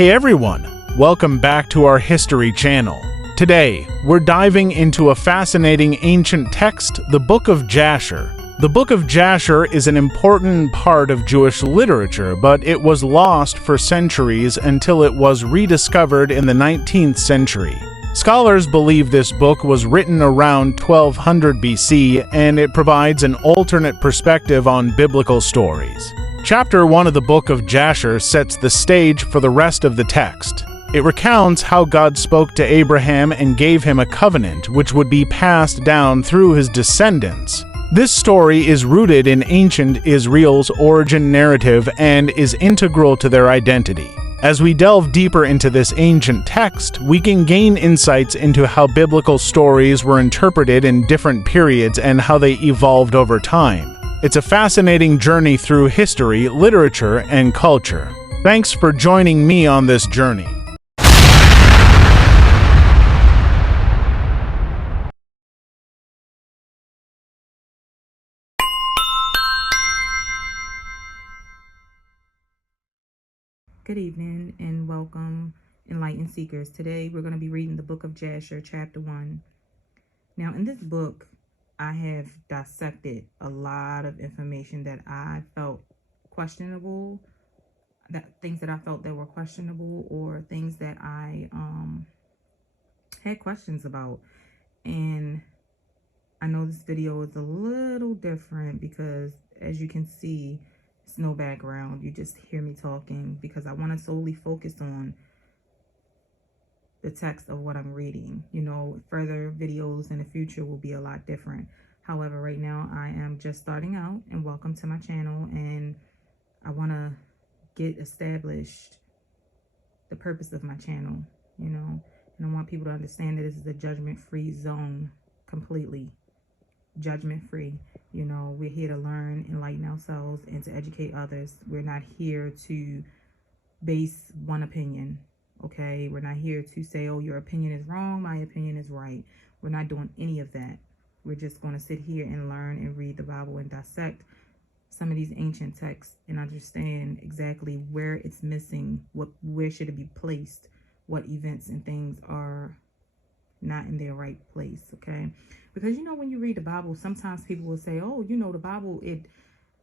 Hey everyone, welcome back to our history channel. Today, we're diving into a fascinating ancient text, the Book of Jasher. The Book of Jasher is an important part of Jewish literature, but it was lost for centuries until it was rediscovered in the 19th century. Scholars believe this book was written around 1200 BC, and it provides an alternate perspective on biblical stories. Chapter 1 of the Book of Jasher sets the stage for the rest of the text. It recounts how God spoke to Abraham and gave him a covenant which would be passed down through his descendants. This story is rooted in ancient Israel's origin narrative and is integral to their identity. As we delve deeper into this ancient text, we can gain insights into how biblical stories were interpreted in different periods and how they evolved over time. It's a fascinating journey through history, literature, and culture. Thanks for joining me on this journey. Good evening and welcome, Enlightened Seekers. Today we're going to be reading the Book of Jasher, Chapter 1. Now in this book, I have dissected a lot of information that I felt questionable, things that I felt that were questionable, or things that I had questions about. And I know this video is a little different because, as you can see, it's no background. You just hear me talking because I want to solely focus on the text of what I'm reading. You know, further videos in the future will be a lot different. However, right now I am just starting out, and welcome to my channel, and I want to get established the purpose of my channel, you know, and I want people to understand that this is a judgment-free zone, completely judgment-free. You know, we're here to learn, enlighten ourselves, and to educate others. We're not here to base one opinion. Okay, we're not here to say, oh, your opinion is wrong, my opinion is right. We're not doing any of that. We're just going to sit here and learn and read the Bible and dissect some of these ancient texts and understand exactly where it's missing, where should it be placed, what events and things are not in their right place. Okay, because you know, when you read the Bible, sometimes people will say, oh, you know, the Bible, it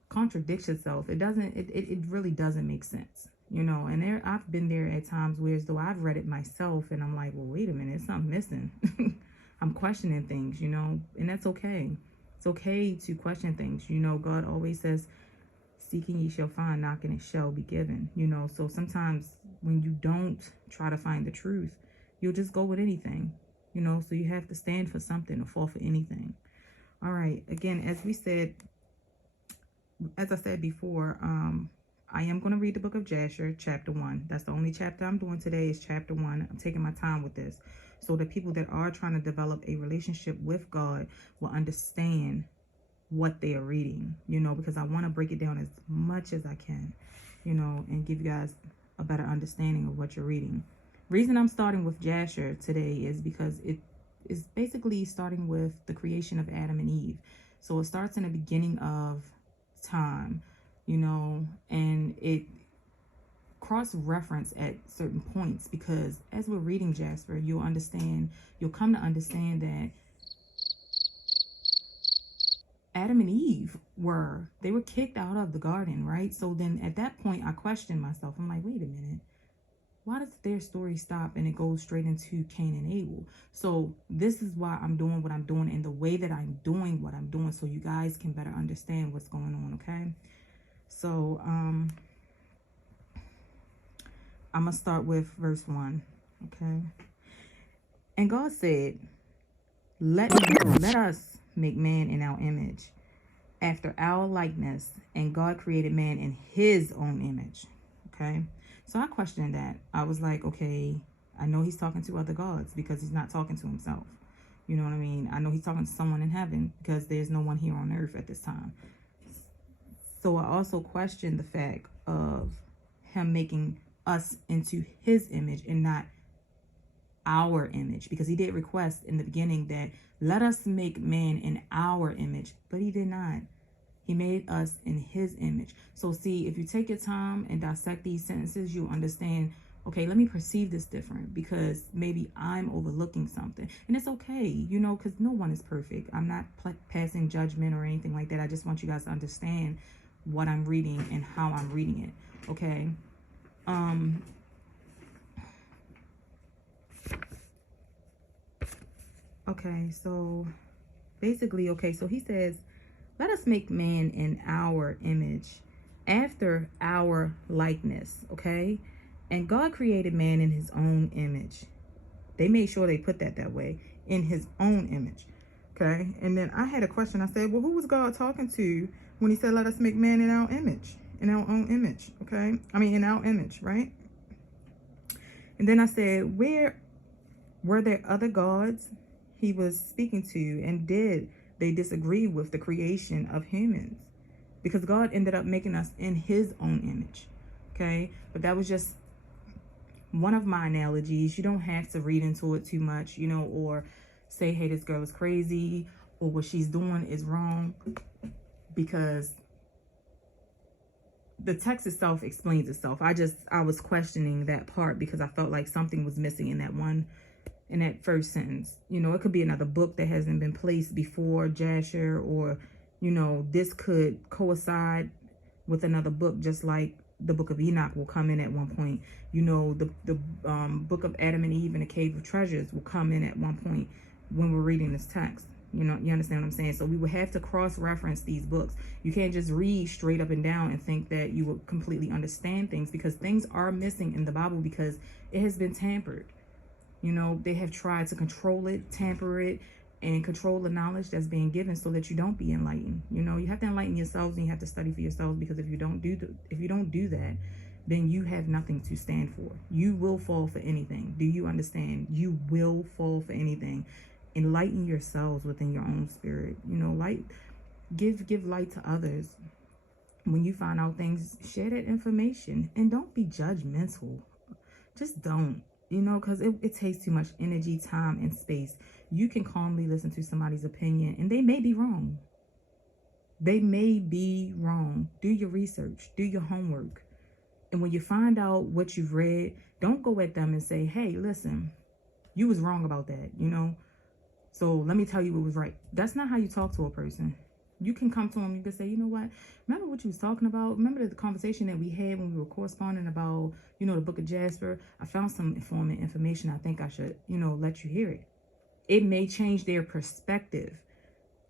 contradicts itself. It doesn't, it really doesn't make sense. You know, and I've been there at times where as though I've read it myself and I'm like, well, wait a minute, something missing. I'm questioning things, you know, and that's okay. It's okay to question things. You know, God always says, seeking ye shall find, knocking it shall be given, you know. So sometimes when you don't try to find the truth, you'll just go with anything, you know. So you have to stand for something or fall for anything. All right. Again, as I said before, I am going to read the Book of Jasher, Chapter 1. That's the only chapter I'm doing today is Chapter 1. I'm taking my time with this so that people that are trying to develop a relationship with God will understand what they are reading, you know, because I want to break it down as much as I can, you know, and give you guys a better understanding of what you're reading. Reason I'm starting with Jasher today is because it is basically starting with the creation of Adam and Eve. So it starts in the beginning of time, you know, and it cross-reference at certain points, because as we're reading Jasper, you'll come to understand that Adam and Eve were kicked out of the garden, right? So then at that point I questioned myself. I'm like, wait a minute, why does their story stop and it goes straight into Cain and Abel? So this is why I'm doing what I'm doing and the way that I'm doing what I'm doing, so you guys can better understand what's going on. Okay, so I'm gonna start with verse 1. Okay, and God said, let us make man in our image, after our likeness. And God created man in his own image. Okay, so I questioned that. I was like, okay, I know he's talking to other gods because he's not talking to himself. You know what I mean? I know he's talking to someone in heaven because there's no one here on earth at this time. So I also questioned the fact of him making us into his image and not our image, because he did request in the beginning that let us make man in our image, but he did not. He made us in his image. So see, if you take your time and dissect these sentences, you'll understand, Okay, let me perceive this different because maybe I'm overlooking something. And it's okay, you know, because no one is perfect. I'm not passing judgment or anything like that. I just want you guys to understand what I'm reading and how I'm reading it. Okay. Okay, so basically, okay, so he says, let us make man in our image, after our likeness, okay? And God created man in his own image. They made sure they put that way, in his own image, okay? And then I had a question. I said, well, who was God talking to when he said, let us make man in our image, in our own image, okay? I mean, in our image, right? And then I said, where were there other gods he was speaking to, and did they disagree with the creation of humans? Because God ended up making us in his own image, okay? But that was just one of my analogies. You don't have to read into it too much, you know, or say, hey, this girl is crazy, or what she's doing is wrong, because the text itself explains itself. I was questioning that part because I felt like something was missing in that first sentence. You know, it could be another book that hasn't been placed before Jasher, or, you know, this could coincide with another book, just like the book of Enoch will come in at one point. You know, the book of Adam and Eve and the Cave of Treasures will come in at one point when we're reading this text. You know, you understand what I'm saying? So we would have to cross-reference these books. You can't just read straight up and down and think that you will completely understand things, because things are missing in the Bible because it has been tampered. You know, they have tried to control it, tamper it, and control the knowledge that's being given so that you don't be enlightened. You know, you have to enlighten yourselves, and you have to study for yourselves, because if you don't do that, then you have nothing to stand for. You will fall for anything. Do you understand? You will fall for anything. Enlighten yourselves within your own spirit. You know, light, give light to others. When you find out things, share that information, and don't be judgmental. Just don't. You know, because it takes too much energy, time, and space. You can calmly listen to somebody's opinion, and they may be wrong. They may be wrong. Do your research. Do your homework. And when you find out what you've read, don't go at them and say, hey, listen, you was wrong about that, you know? So let me tell you what was right. That's not how you talk to a person. You can come to them, you can say, you know what, remember what you was talking about? Remember the conversation that we had when we were corresponding about, you know, the book of Jasper? I found some informative information. I think I should, you know, let you hear it. It may change their perspective,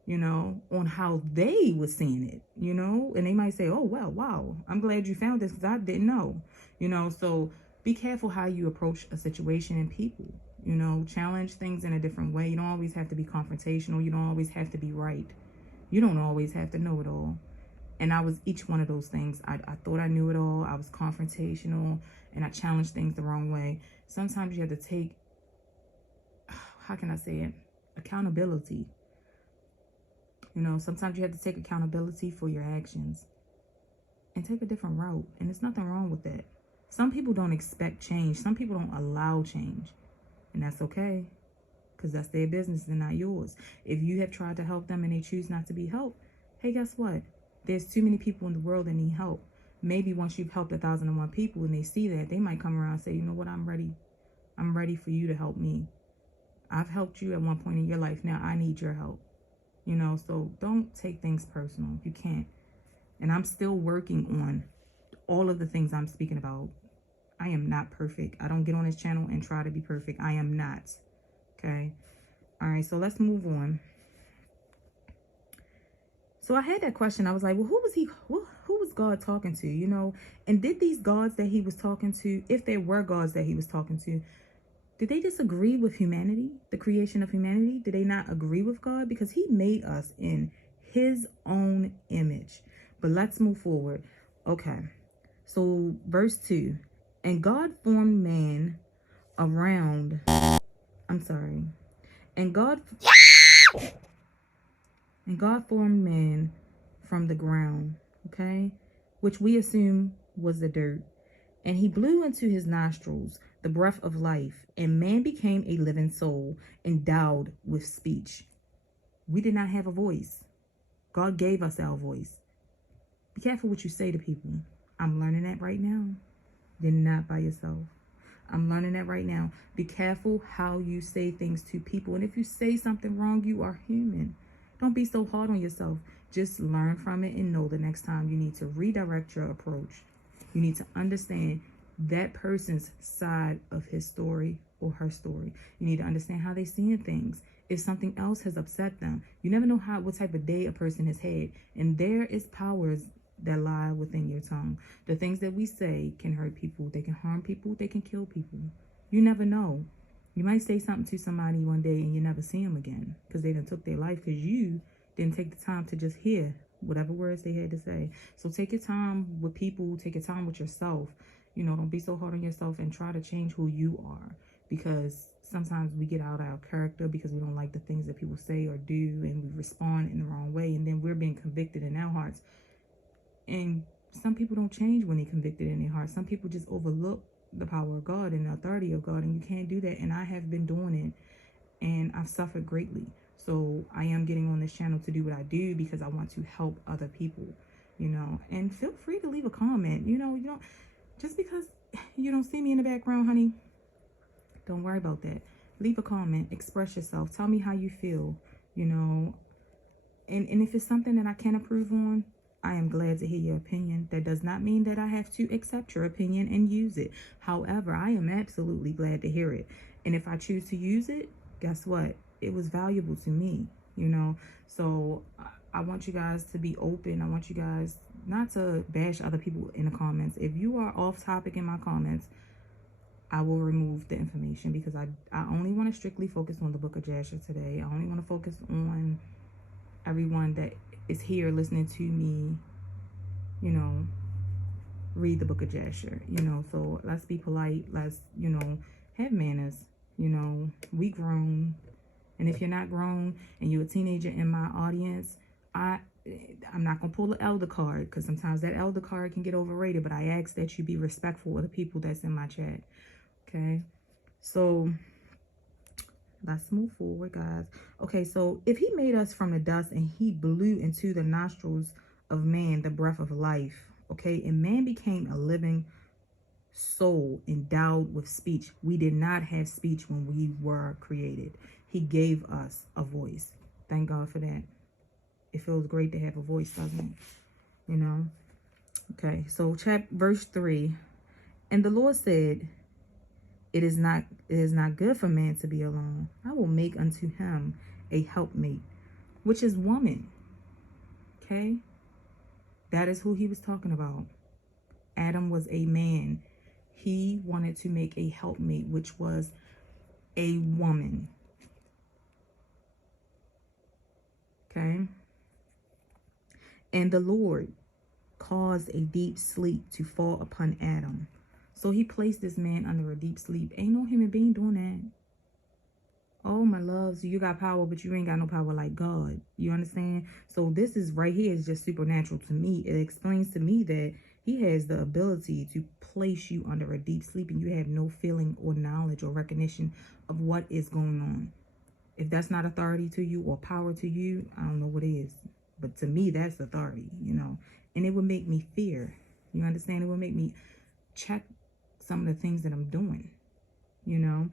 you know, on how they were seeing it, you know? And they might say, oh, well, wow, I'm glad you found this because I didn't know, you know? So be careful how you approach a situation and people, you know, challenge things in a different way. You don't always have to be confrontational. You don't always have to be right. You don't always have to know it all. And I was each one of those things. I thought I knew it all. I was confrontational, and I challenged things the wrong way. Sometimes you have to take, how can I say it? Accountability. You know, sometimes you have to take accountability for your actions and take a different route. And there's nothing wrong with that. Some people don't expect change. Some people don't allow change. And that's okay, because that's their business and not yours. If you have tried to help them and they choose not to be helped, hey, guess what? There's too many people in the world that need help. Maybe once you've helped 1,001 people and they see that, they might come around and say, you know what, I'm ready. I'm ready for you to help me. I've helped you at one point in your life. Now I need your help. You know, so don't take things personal. You can't. And I'm still working on all of the things I'm speaking about. I am not perfect. I don't get on this channel and try to be perfect. I am not. Okay. All right. So let's move on. So I had that question. I was like, well, who was God talking to, you know? And did these gods that he was talking to, if there were gods that he was talking to, did they disagree with humanity, the creation of humanity? Did they not agree with God? Because he made us in his own image. But let's move forward. Okay. So verse 2. And God formed man around, I'm sorry. And God formed man from the ground, okay? Which we assume was the dirt. And he blew into his nostrils the breath of life, and man became a living soul, endowed with speech. We did not have a voice. God gave us our voice. Be careful what you say to people. I'm learning that right now. You're not by yourself. I'm learning that right now. Be careful how you say things to people. And if you say something wrong, you are human. Don't be so hard on yourself. Just learn from it and know the next time you need to redirect your approach. You need to understand that person's side of his story or her story. You need to understand how they're seeing things. If something else has upset them, you never know what type of day a person has had. And there is powers that lie within your tongue. The things that we say can hurt people. They can harm people. They can kill people. You never know. You might say something to somebody one day and you never see them again because they done took their life because you didn't take the time to just hear whatever words they had to say. So take your time with people. Take your time with yourself. You know, don't be so hard on yourself and try to change who you are, because sometimes we get out of our character because we don't like the things that people say or do, and we respond in the wrong way, and then we're being convicted in our hearts. And some people don't change when they're convicted in their heart. Some people just overlook the power of God and the authority of God, and you can't do that. And I have been doing it, and I've suffered greatly. So I am getting on this channel to do what I do because I want to help other people, you know. And feel free to leave a comment. You know, you don't, just because you don't see me in the background, honey, don't worry about that. Leave a comment, express yourself, tell me how you feel, you know. And if it's something that I can approve on, I am glad to hear your opinion. That does not mean that I have to accept your opinion and use it. However, I am absolutely glad to hear it. And if I choose to use it, guess what? It was valuable to me, you know. So I want you guys to be open. I want you guys not to bash other people in the comments. If you are off topic in my comments, I will remove the information, because I only want to strictly focus on the book of Jasher today. I only want to focus on everyone that is here listening to me, you know, read the book of Jasher, you know. So let's be polite. Let's, you know, have manners. You know, we grown. And if you're not grown and you're a teenager in my audience, I'm not going to pull the elder card, because sometimes that elder card can get overrated. But I ask that you be respectful of the people that's in my chat. Okay? So let's move forward, guys. Okay, so if he made us from the dust and he blew into the nostrils of man the breath of life, okay, and man became a living soul endowed with speech. We did not have speech when we were created. He gave us a voice. Thank God for that. It feels great to have a voice, doesn't it? You know? Okay, so verse 3. And the Lord said, it is not good for man to be alone. I will make unto him a helpmate, which is woman. Okay? That is who he was talking about. Adam was a man. He wanted to make a helpmate, which was a woman. Okay? And the Lord caused a deep sleep to fall upon Adam. So he placed this man under a deep sleep. Ain't no human being doing that. Oh, my loves, you got power, but you ain't got no power like God. You understand? So this is right here is just supernatural to me. It explains to me that he has the ability to place you under a deep sleep and you have no feeling or knowledge or recognition of what is going on. If that's not authority to you or power to you, I don't know what is. But to me, that's authority, you know. And it would make me fear. You understand? It would make me check some of the things that I'm doing, you know.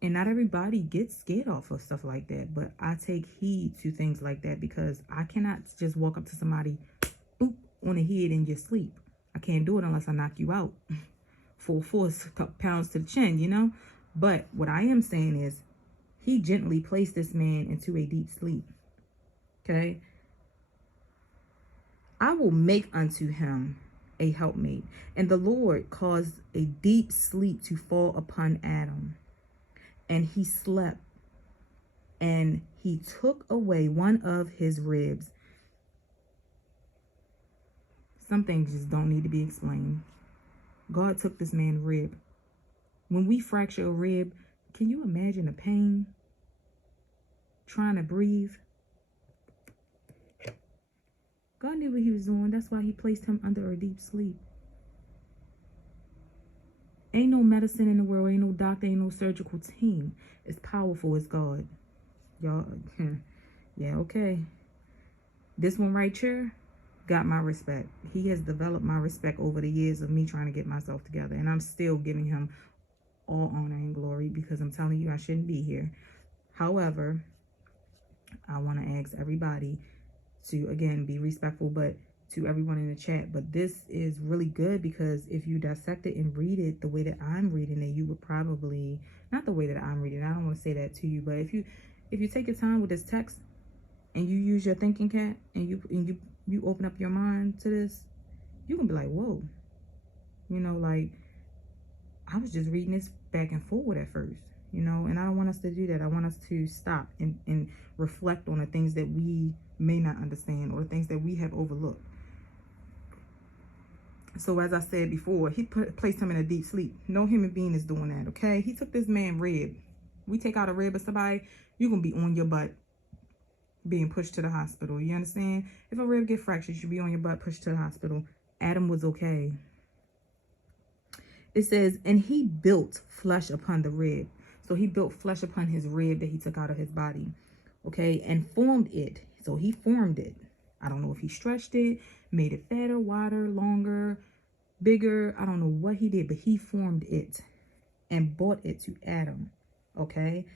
And not everybody gets scared off of stuff like that. But I take heed to things like that, because I cannot just walk up to somebody, boop, on the head in your sleep. I can't do it unless I knock you out. Full force, couple pounds to the chin, you know. But what I am saying is, he gently placed this man into a deep sleep. Okay. I will make unto him a helpmate. And the Lord caused a deep sleep to fall upon Adam. And he slept. And he took away one of his ribs. Some things just don't need to be explained. God took this man's rib. When we fracture a rib, can you imagine the pain? Trying to breathe. God knew what he was doing. That's why he placed him under a deep sleep. Ain't no medicine in the world. Ain't no doctor. Ain't no surgical team as powerful as God. Y'all, yeah, okay. This one right here got my respect. He has developed my respect over the years of me trying to get myself together. And I'm still giving him all honor and glory, because I'm telling you I shouldn't be here. However, I want to ask everybody to, again, be respectful, but to everyone in the chat. But this is really good, because if you dissect it and read it the way that I'm reading it, you would probably, not the way that I'm reading, I don't want to say that to you, but if you take your time with this text and you use your thinking cap and you open up your mind to this, you can be like, whoa, you know, like, I was just reading this back and forward at first, you know, and I don't want us to do that. I want us to stop and reflect on the things that we may not understand, or things that we have overlooked. So as I said before, he placed him in a deep sleep. No human being is doing that, okay? He took this man rib. We take out a rib of somebody, you're going to be on your butt being pushed to the hospital. You understand? If a rib get fractured, you should be on your butt pushed to the hospital. Adam was okay. It says, and he built flesh upon the rib. So he built flesh upon his rib that he took out of his body. Okay, and formed it. So he formed it. I don't know if he stretched it, made it fatter, wider, longer, bigger. I don't know what he did, but he formed it and brought it to Adam. Okay,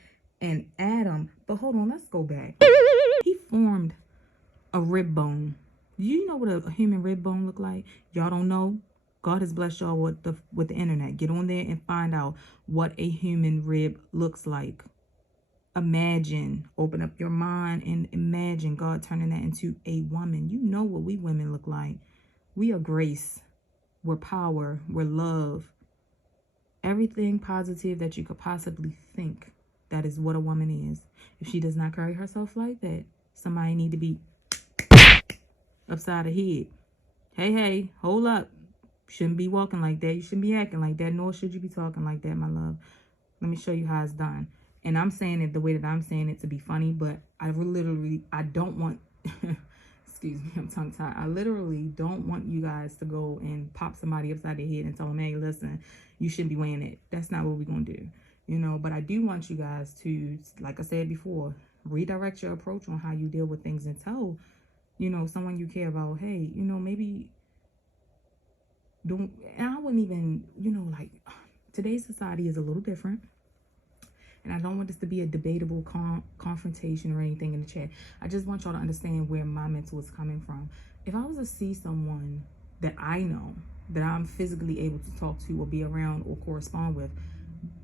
and Adam, but hold on, let's go back. He formed a rib bone. Do you know what a human rib bone look like? Y'all don't know? God has blessed y'all with the internet. Get on there and find out what a human rib looks like. Imagine, open up your mind and imagine God turning that into a woman. You know what we women look like. We are grace. We're power. We're love. Everything positive that you could possibly think. That is what a woman is. If she does not carry herself like that, somebody need to be upside the head. Hey, hold up. Shouldn't be walking like that. You shouldn't be acting like that, nor should you be talking like that, my love. Let me show you how it's done. And I'm saying it the way that I'm saying it to be funny, but I don't want, excuse me, I'm tongue tied. I literally don't want you guys to go and pop somebody upside their head and tell them, hey, listen, you shouldn't be wearing it. That's not what we're going to do, you know. But I do want you guys to, like I said before, redirect your approach on how you deal with things, and tell, you know, someone you care about, hey, you know, maybe don't, and I wouldn't even, you know, like, today's society is a little different. And I don't want this to be a debatable confrontation or anything in the chat. I just want y'all to understand where my mental is coming from. If I was to see someone that I know, that I'm physically able to talk to or be around or correspond with,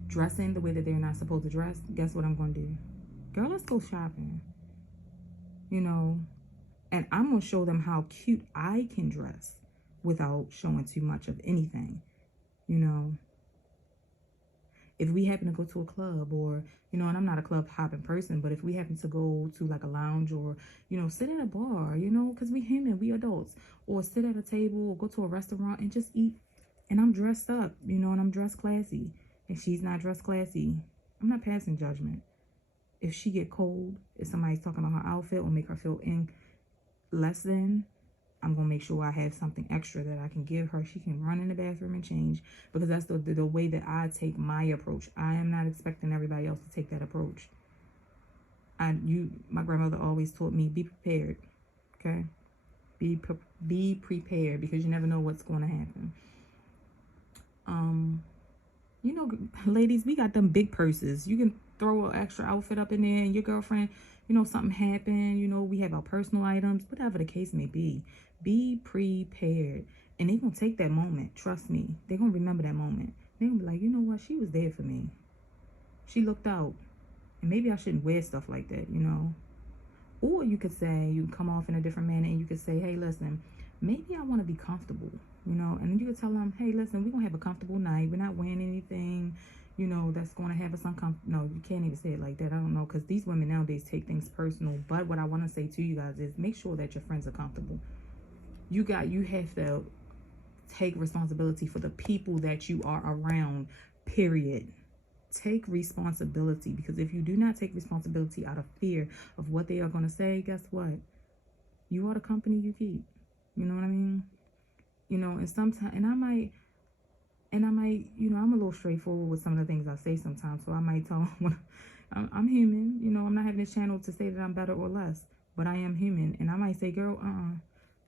dressing the way that they're not supposed to dress, guess what I'm going to do? Girl, let's go shopping. You know, and I'm going to show them how cute I can dress without showing too much of anything, you know. If we happen to go to a club, or, you know, and I'm not a club hopping person, but if we happen to go to like a lounge, or, you know, sit at a bar, you know, because we human, we adults, or sit at a table or go to a restaurant and just eat, and I'm dressed up, you know, and I'm dressed classy, and she's not dressed classy, I'm not passing judgment. If she get cold, if somebody's talking about her outfit or make her feel less than, I'm going to make sure I have something extra that I can give her. She can run in the bathroom and change, because that's the way that I take my approach. I am not expecting everybody else to take that approach. My grandmother always taught me, be prepared, okay? Be prepared, because you never know what's going to happen. You know, ladies, we got them big purses. You can throw an extra outfit up in there, and your girlfriend, you know, something happened, you know, we have our personal items, whatever the case may be. Be prepared. And they're going to take that moment. Trust me. They're going to remember that moment. They're going to be like, you know what? She was there for me. She looked out. And maybe I shouldn't wear stuff like that, you know. Or you could say, you come off in a different manner, and you could say, hey, listen, maybe I want to be comfortable, you know. And then you could tell them, hey, listen, we're going to have a comfortable night. We're not wearing anything, you know, that's going to have us uncomfortable. No, you can't even say it like that. I don't know, because these women nowadays take things personal. But what I want to say to you guys is, make sure that your friends are comfortable. You have to take responsibility for the people that you are around, period. Take responsibility, because if you do not take responsibility out of fear of what they are going to say, guess what? You are the company you keep. You know what I mean? You know, and sometimes, and I might, you know, I'm a little straightforward with some of the things I say sometimes, so I might tell them, I'm human, you know, I'm not having this channel to say that I'm better or less, but I am human, and I might say, girl,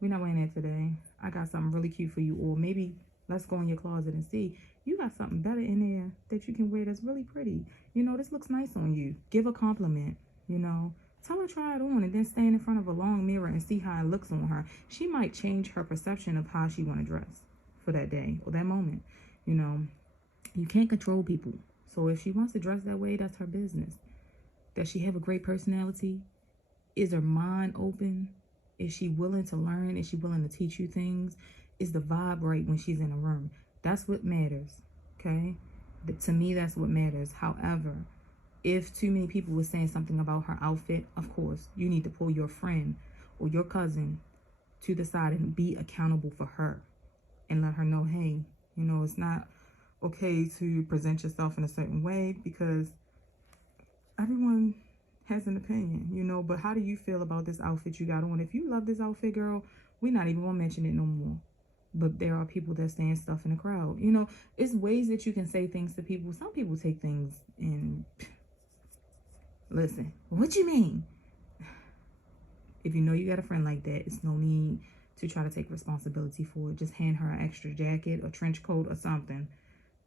we're not wearing that today. I got something really cute for you, or maybe let's go in your closet and see. you got something better in there that you can wear that's really pretty. You know, this looks nice on you. Give a compliment, you know. Tell her try it on and then stand in front of a long mirror and see how it looks on her. She might change her perception of how she want to dress for that day or that moment. You know, you can't control people. So if she wants to dress that way, that's her business. Does she have a great personality? Is her mind open? Is she willing to learn? Is she willing to teach you things? Is the vibe right when she's in a room? That's what matters, okay? To me, that's what matters. However, if too many people were saying something about her outfit, of course, you need to pull your friend or your cousin to the side and be accountable for her and let her know, hey, you know, it's not okay to present yourself in a certain way because everyone has an opinion, you know, but how do you feel about this outfit you got on? If you love this outfit, girl, we're not even gonna mention it no more. But there are people that saying stuff in the crowd. You know, it's ways that you can say things to people. Some people take things and listen, what you mean? If you know you got a friend like that, it's no need to try to take responsibility for it. Just hand her an extra jacket, a trench coat, or something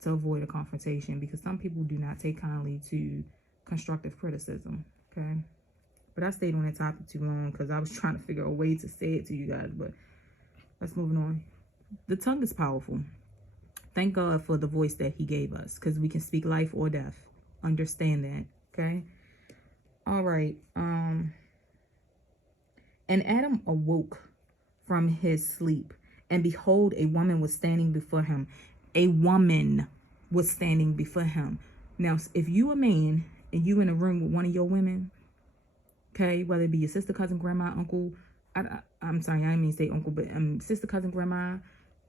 to avoid a confrontation, because some people do not take kindly to constructive criticism, okay? But I stayed on that topic too long because I was trying to figure a way to say it to you guys, but let's move on. The tongue is powerful. Thank God for the voice that he gave us, because we can speak life or death. Understand that, okay? All right. And Adam awoke from his sleep, and behold, a woman was standing before him. A woman was standing before him. Now, if you a man and you in a room with one of your women, okay, whether it be your sister, cousin, grandma, uncle, I'm sorry, I didn't mean to say uncle, but sister, cousin, grandma,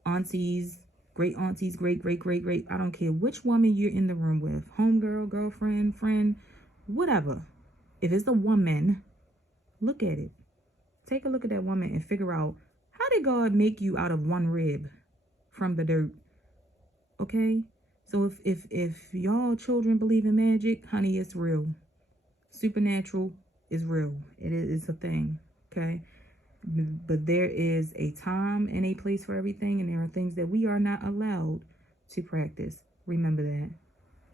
aunties, great aunties, great, I don't care which woman you're in the room with, homegirl, girlfriend, friend, whatever. If it's a woman, look at it. Take a look at that woman and figure out, how did God make you out of one rib from the dirt? Okay? So if y'all children believe in magic, honey, it's real. Supernatural is real. It is a thing, okay? But there is a time and a place for everything, and there are things that we are not allowed to practice. Remember that.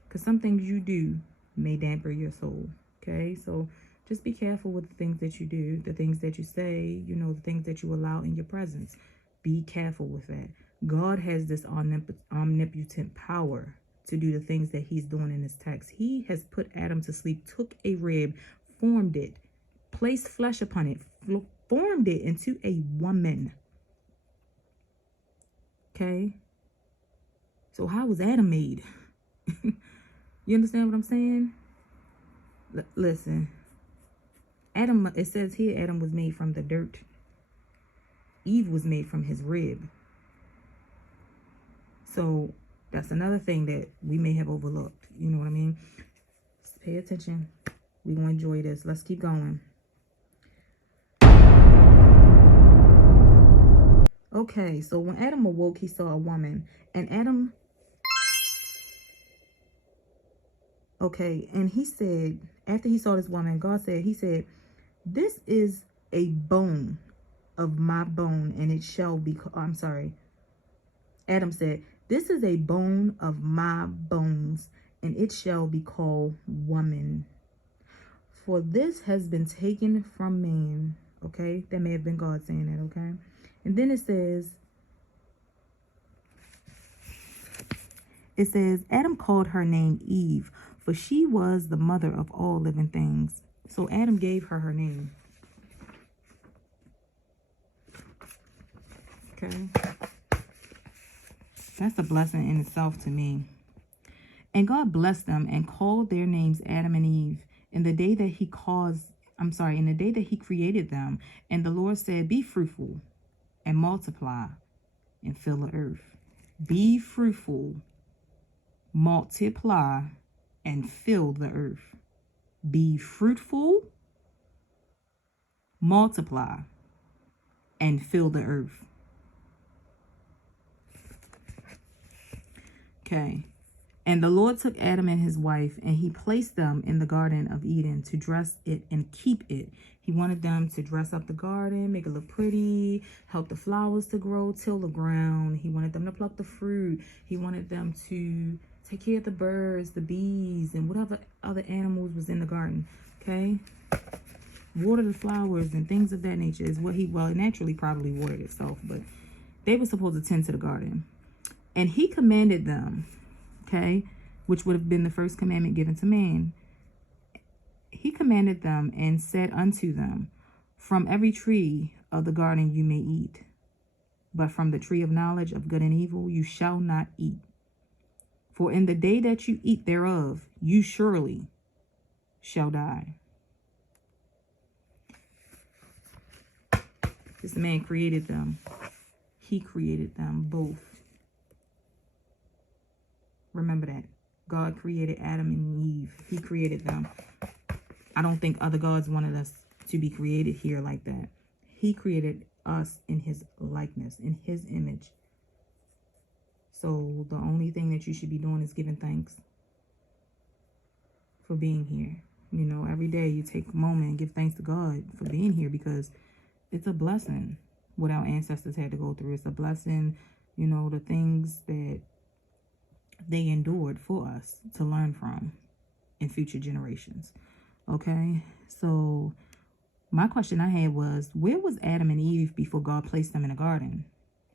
Because some things you do may damper your soul, okay? So just be careful with the things that you do, the things that you say, you know, the things that you allow in your presence. Be careful with that. God has this omnipotent power to do the things that he's doing in this text. He has put Adam to sleep, took a rib, formed it, placed flesh upon it, formed it into a woman. Okay? So how was Adam made? You understand what I'm saying? Listen. Adam, it says here, Adam was made from the dirt. Eve was made from his rib. So that's another thing that we may have overlooked. You know what I mean? Just pay attention. We're going to enjoy this. Let's keep going. Okay, so when Adam awoke, he saw a woman. And Adam... Okay, and he said, after he saw this woman, God said, he said, this is a bone of my bone, and it shall be... I'm sorry. Adam said, this is a bone of my bones, and it shall be called woman. For this has been taken from man. Okay, that may have been God saying that, okay? And then it says, Adam called her name Eve, for she was the mother of all living things. So Adam gave her name. Okay. That's a blessing in itself to me. And God blessed them and called their names Adam and Eve in the day that he created them. And the Lord said, be fruitful and multiply and fill the earth. Be fruitful, multiply, and fill the earth. Be fruitful, multiply, and fill the earth. Okay. And the Lord took Adam and his wife, and he placed them in the Garden of Eden to dress it and keep it. He wanted them to dress up the garden, make it look pretty, help the flowers to grow, till the ground. He wanted them to pluck the fruit. He wanted them to take care of the birds, the bees, and whatever other animals was in the garden, okay? Water the flowers and things of that nature is what he, well, naturally probably watered itself, but they were supposed to tend to the garden. And he commanded them, okay, which would have been the first commandment given to man. He commanded them and said unto them, from every tree of the garden you may eat, but from the tree of knowledge of good and evil you shall not eat. For in the day that you eat thereof, you surely shall die. This man created them. He created them both. Remember that. God created Adam and Eve. He created them. I don't think other gods wanted us to be created here like that. He created us in his likeness, in his image. So the only thing that you should be doing is giving thanks for being here. You know, every day you take a moment and give thanks to God for being here, because it's a blessing what our ancestors had to go through. It's a blessing, you know, the things that they endured for us to learn from in future generations. Okay, so my question I had was, where was Adam and Eve before God placed them in a garden?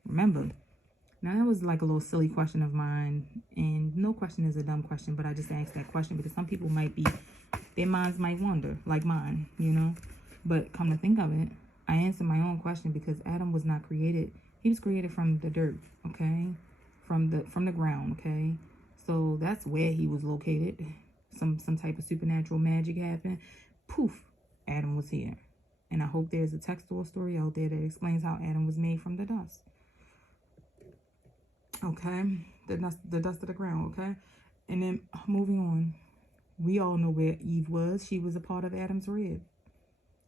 Remember, now that was like a little silly question of mine, and no question is a dumb question, but I just asked that question because some people might be, their minds might wander like mine, you know. But come to think of it, I answered my own question, because Adam was not created. He was created from the dirt, okay, from the ground, okay. So that's where he was located. Some type of supernatural magic happened. Poof, Adam was here. And I hope there's a text or story out there that explains how Adam was made from the dust. Okay, the dust of the ground, okay? And then moving on, we all know where Eve was. She was a part of Adam's rib.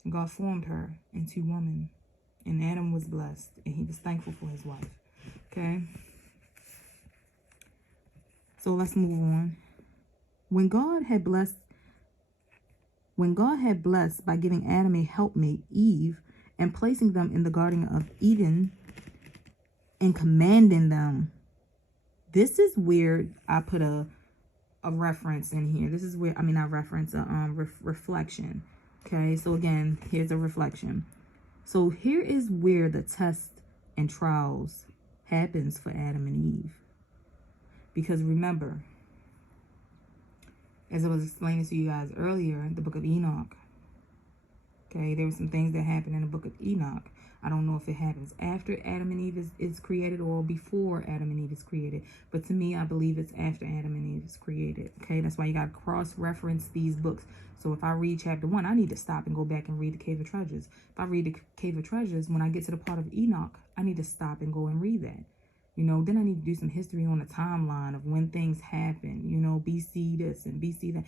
God formed her into woman, and Adam was blessed, and he was thankful for his wife, okay? So let's move on. When God had blessed by giving Adam a helpmate, Eve, and placing them in the Garden of Eden and commanding them, this is where I put a reference in here. This is where, I reference a reflection. Okay, so again, here's a reflection. So here is where the test and trials happens for Adam and Eve. Because remember, as I was explaining to you guys earlier, the book of Enoch, okay, there were some things that happened in the book of Enoch. I don't know if it happens after Adam and Eve is created or before Adam and Eve is created. But to me, I believe it's after Adam and Eve is created. Okay, that's why you got to cross-reference these books. So if I read chapter 1, I need to stop and go back and read the Cave of Treasures. If I read the Cave of Treasures, when I get to the part of Enoch, I need to stop and go and read that. You know, then I need to do some history on the timeline of when things happen. You know, BC this and BC that.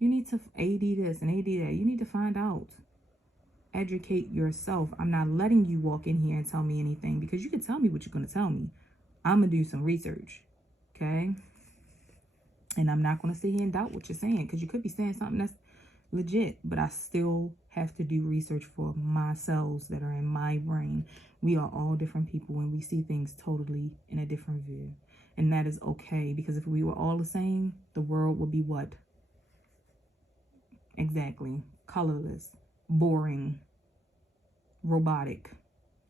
You need to AD this and AD that. You need to find out. Educate yourself. I'm not letting you walk in here and tell me anything, because you can tell me what you're going to tell me. I'm going to do some research. Okay? And I'm not going to sit here and doubt what you're saying, because you could be saying something that's legit, but I still have to do research for my cells that are in my brain. We are all different people, and we see things totally in a different view. And that is okay, because if we were all the same, the world would be what? Exactly. Colorless, boring, robotic.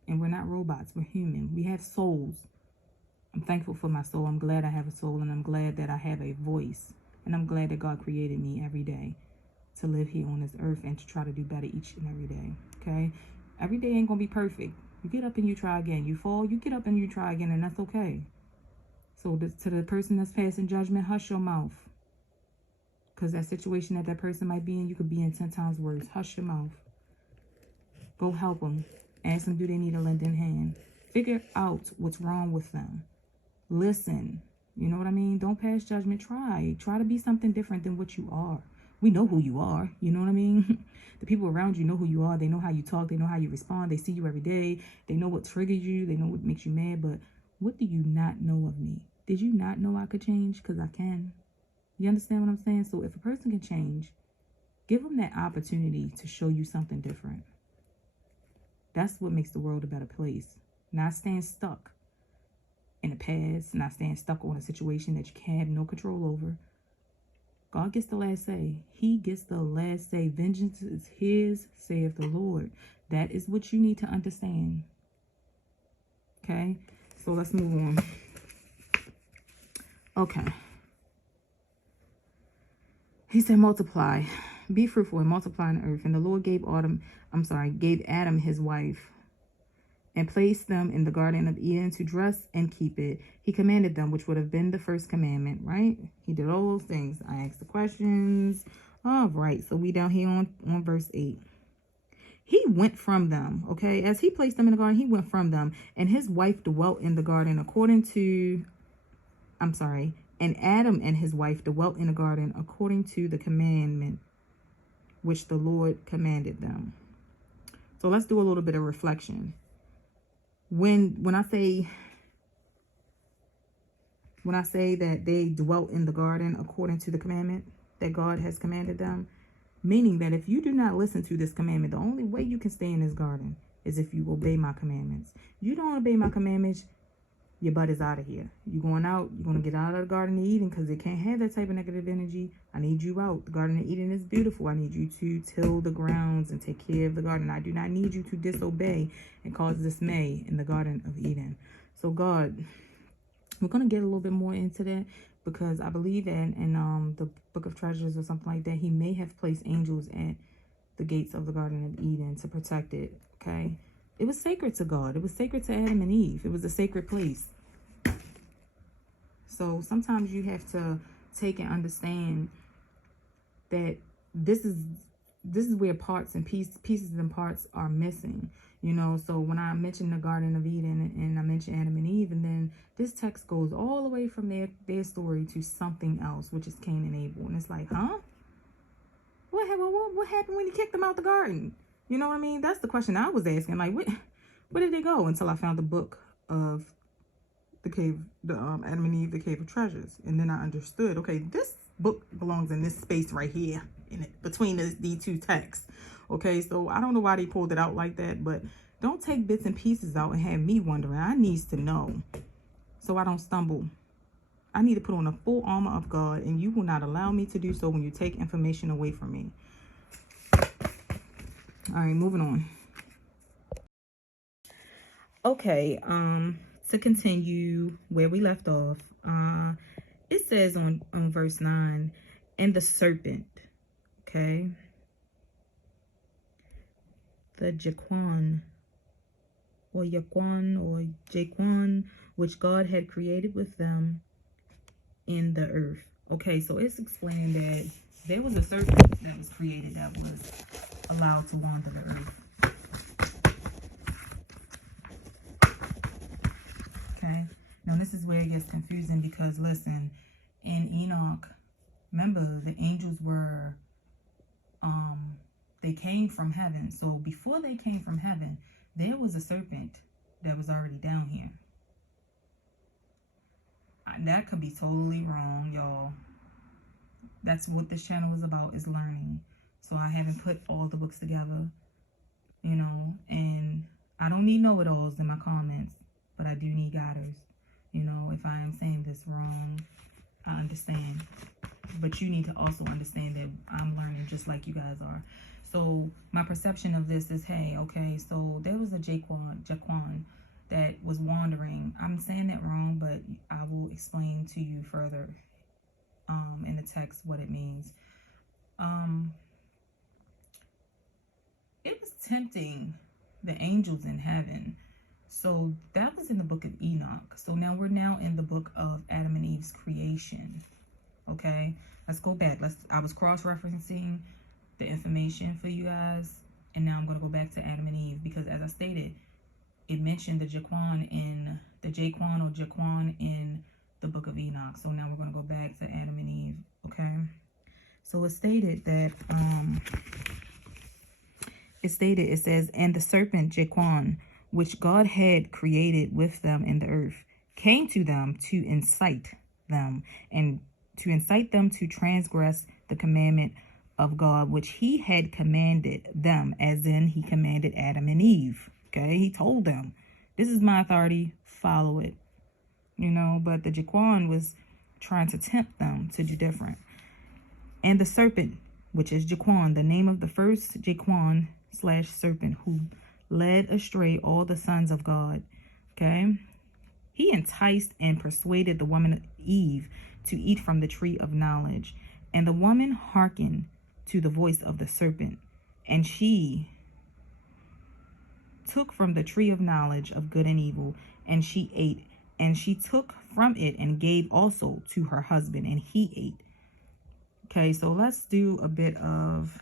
And we're not robots, we're human. We have souls. I'm thankful for my soul. I'm glad I have a soul, and I'm glad that I have a voice. And I'm glad that God created me every day to live here on this earth and to try to do better each and every day. Okay? Every day ain't gonna be perfect. You get up and you try again. You fall, you get up and you try again, and that's okay. So to the person that's passing judgment, hush your mouth. Because that situation that person might be in, you could be in 10 times worse. Hush your mouth. Go help them. Ask them, do they need a lending hand? Figure out what's wrong with them. Listen. You know what I mean? Don't pass judgment. Try to be something different than what you are. We know who you are. You know what I mean? The people around you know who you are. They know how you talk. They know how you respond. They see you every day. They know what triggers you. They know what makes you mad. But what do you not know of me? Did you not know I could change? Because I can. You understand what I'm saying? So if a person can change, give them that opportunity to show you something different. That's what makes the world a better place. Not staying stuck in the past, not staying stuck on a situation that you can have no control over. God gets the last say. He gets the last say. Vengeance is his, saith the Lord. That is what you need to understand. Okay? So let's move on. Okay. He said, multiply. Be fruitful and multiply on the earth. And the Lord gave Adam his wife, and placed them in the Garden of Eden to dress and keep it. He commanded them, which would have been the first commandment, right? He did all those things. I asked the questions. All right, so we down here on verse 8. He went from them, okay? As he placed them in the garden, he went from them. And his wife dwelt in the garden and Adam and his wife dwelt in the garden according to the commandment which the Lord commanded them. So let's do a little bit of reflection. When I say that they dwelt in the garden according to the commandment that God has commanded them, meaning that if you do not listen to this commandment, the only way you can stay in this garden is if you obey my commandments. You don't obey my commandments, your butt is out of here. You're going out. You're going to get out of the Garden of Eden because it can't have that type of negative energy. I need you out. The Garden of Eden is beautiful. I need you to till the grounds and take care of the garden. I do not need you to disobey and cause dismay in the Garden of Eden. So God, we're going to get a little bit more into that because I believe that in the Book of Treasures or something like that, he may have placed angels at the gates of the Garden of Eden to protect it, okay? It was sacred to God. It was sacred to Adam and Eve. It was a sacred place. So sometimes you have to take and understand that this is where parts and pieces and parts are missing. You know, so when I mentioned the Garden of Eden and I mentioned Adam and Eve, and then this text goes all the way from their story to something else, which is Cain and Abel. And it's like, huh? What happened when he kicked them out the garden? You know what I mean? That's the question I was asking. Like, where did they go? Until I found the book of the cave, Adam and Eve, the Cave of Treasures. And then I understood, okay, this book belongs in this space right here, between these two texts. Okay, so I don't know why they pulled it out like that, but don't take bits and pieces out and have me wondering. I needs to know so I don't stumble. I need to put on the full armor of God, and you will not allow me to do so when you take information away from me. All right, moving on. Okay, to continue where we left off, it says on verse 9, and the serpent, okay, the Jaquan, or Jaquan, which God had created with them in the earth. Okay, so it's explained that there was a serpent that was created that was allowed to wander the earth. Okay, now this is where it gets confusing because listen, in Enoch, remember the angels were, they came from heaven. So before they came from heaven, there was a serpent that was already down here. That could be totally wrong, y'all. That's what this channel is about, is learning. So I haven't put all the books together, you know, and I don't need know-it-alls in my comments, but I do need guiders. You know, if I am saying this wrong, I understand. But you need to also understand that I'm learning just like you guys are. So my perception of this is, hey, okay, so there was a Jaquan that was wandering. I'm saying that wrong, but I will explain to you further in the text what it means. It was tempting the angels in heaven. So that was in the book of Enoch. So now we're in the book of Adam and Eve's creation. Okay, let's go back. I was cross-referencing the information for you guys, and now I'm going to go back to Adam and Eve because, as I stated, it mentioned the Jaquan in the book of Enoch. So now we're going to go back to Adam and Eve. Okay, so it stated that it says, and the serpent Jaquan, which God had created with them in the earth, came to them to incite them and to incite them to transgress the commandment of God, which he had commanded them, as in he commanded Adam and Eve. Okay, he told them, this is my authority, follow it. You know, but the Jaquan was trying to tempt them to do different. And the serpent, which is Jaquan, the name of the first Jaquan / serpent who led astray all the sons of God. Okay, he enticed and persuaded the woman Eve to eat from the tree of knowledge. And the woman hearkened to the voice of the serpent, and she took from the tree of knowledge of good and evil, and she ate. And she took from it and gave also to her husband, and he ate. Okay, so let's do a bit of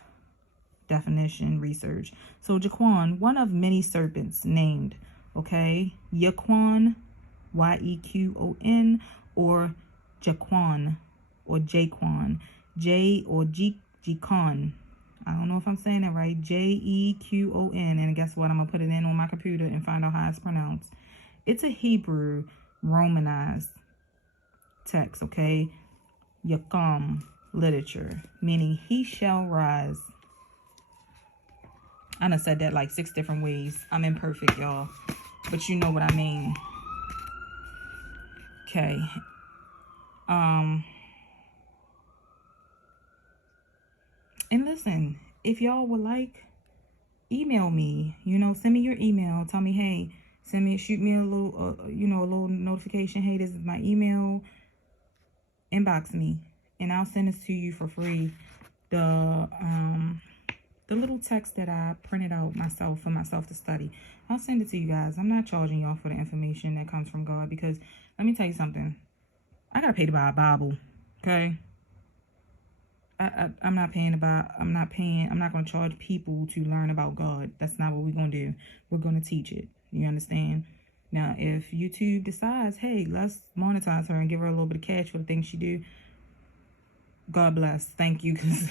definition research. So Jaquan, one of many serpents named, okay, Yaquan, Yequon, or Jaquan, or Jaquan, J or Jicon. I don't know if I'm saying that right. Jequon, and guess what? I'm gonna put it in on my computer and find out how it's pronounced. It's a Hebrew Romanized text, okay? Yakam literature, meaning he shall rise. I done said that like 6 different ways. I'm imperfect, y'all, but you know what I mean. Okay. And listen, if y'all would like, email me, you know, send me your email. Tell me, hey, shoot me a little, a little notification. Hey, this is my email. Inbox me, and I'll send this to you for free. The little text that I printed out myself for myself to study. I'll send it to you guys. I'm not charging y'all for the information that comes from God, because let me tell you something. I gotta pay to buy a Bible, okay? I'm not going to charge people to learn about God. That's not what we're going to do. We're going to teach it. You understand? Now, if YouTube decides, hey, let's monetize her and give her a little bit of cash for the things she do, God bless. Thank you, because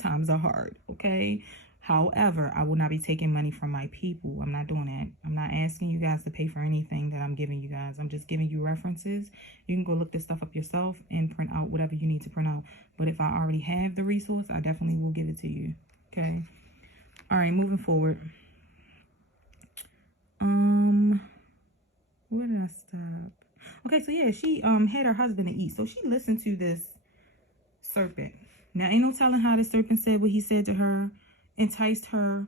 times are hard, okay? However, I will not be taking money from my people. I'm not doing that. I'm not asking you guys to pay for anything that I'm giving you guys. I'm just giving you references. You can go look this stuff up yourself and print out whatever you need to print out. But if I already have the resource, I definitely will give it to you. Okay. All right, moving forward. Where did I stop? Okay, so yeah, she had her husband to eat. So she listened to this serpent. Now, ain't no telling how the serpent said what he said to her, enticed her,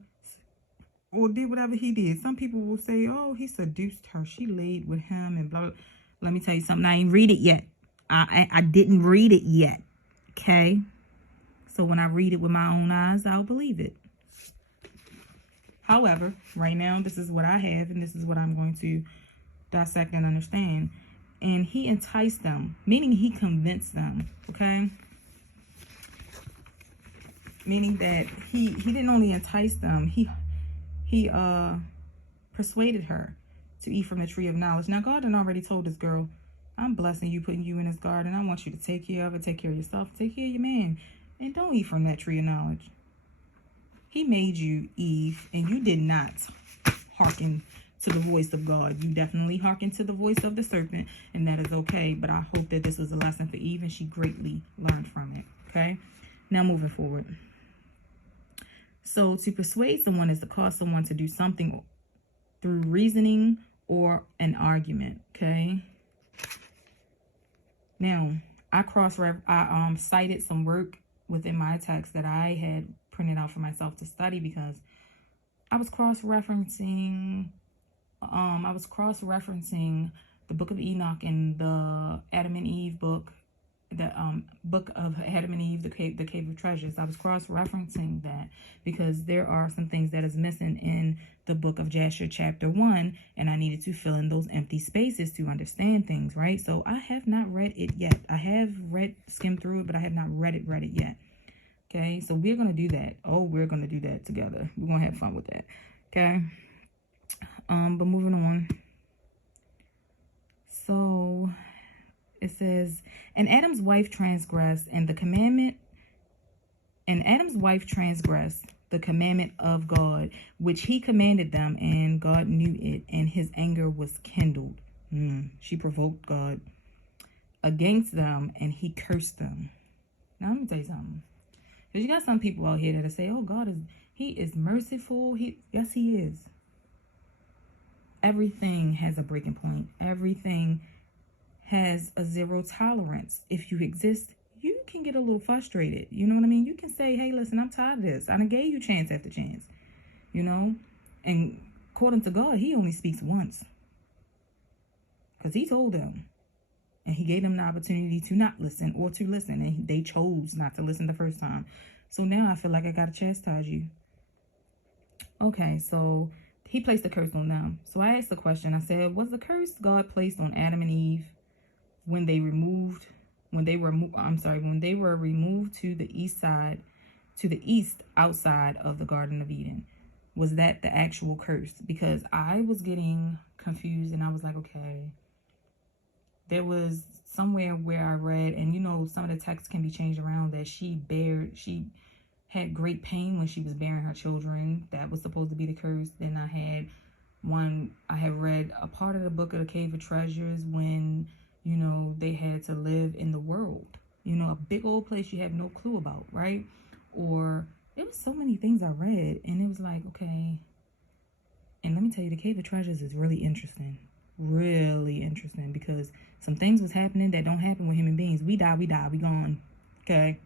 or did whatever he did. Some people will say, oh, he seduced her. She laid with him and blah, blah. Let me tell you something. I ain't read it yet. I didn't read it yet. Okay? So when I read it with my own eyes, I'll believe it. However, right now, this is what I have, and this is what I'm going to dissect and understand. And he enticed them, meaning he convinced them, okay? Meaning that he didn't only entice them, he persuaded her to eat from the tree of knowledge. Now, God had already told this girl, I'm blessing you, putting you in this garden. I want you to take care of it, take care of yourself, take care of your man. And don't eat from that tree of knowledge. He made you, Eve, and you did not hearken to the voice of God. You definitely hearkened to the voice of the serpent, and that is okay. But I hope that this was a lesson for Eve, and she greatly learned from it, okay? Now, moving forward. So, to persuade someone is to cause someone to do something through reasoning or an argument, okay? Now, I cited some work within my text that I had printed out for myself to study, because I was cross-referencing the book of Enoch and the Adam and Eve book, the book of Adam and Eve, the Cave of Treasures. I was cross-referencing that because there are some things that is missing in the book of Jasper chapter 1, and I needed to fill in those empty spaces to understand things, right? So I have not read it yet. I have skimmed through it, but I have not read it yet. Okay, so we're going to do that. Oh, we're going to do that together. We're going to have fun with that. Okay. But moving on. So it says, and Adam's wife transgressed the commandment of God, which he commanded them, and God knew it, and his anger was kindled. She provoked God. against them, and he cursed them. Now, let me tell you something. Because you got some people out here that say, oh, he is merciful. Yes, he is. Everything has a breaking point. Everything has a zero tolerance. If you exist, you can get a little frustrated. You know what I mean? You can say, hey, listen, I'm tired of this. I done gave you chance after chance. You know? And according to God, he only speaks once. Because he told them. And he gave them the opportunity to not listen or to listen. And they chose not to listen the first time. So now I feel like I got to chastise you. Okay, so he placed a curse on them. So I asked the question. I said, was the curse God placed on Adam and Eve when they were removed to the east outside of the Garden of Eden? Was that the actual curse? Because I was getting confused and I was like, okay, there was somewhere where I read, and you know, some of the text can be changed around, that she had great pain when she was bearing her children. That was supposed to be the curse. Then I had read a part of the book of the Cave of Treasures when, you know, they had to live in the world. You know, a big old place you have no clue about, right? Or there was so many things I read, and it was like, okay. And let me tell you, the Cave of Treasures is really interesting. Really interesting, because some things was happening that don't happen with human beings. We die, we gone. Okay?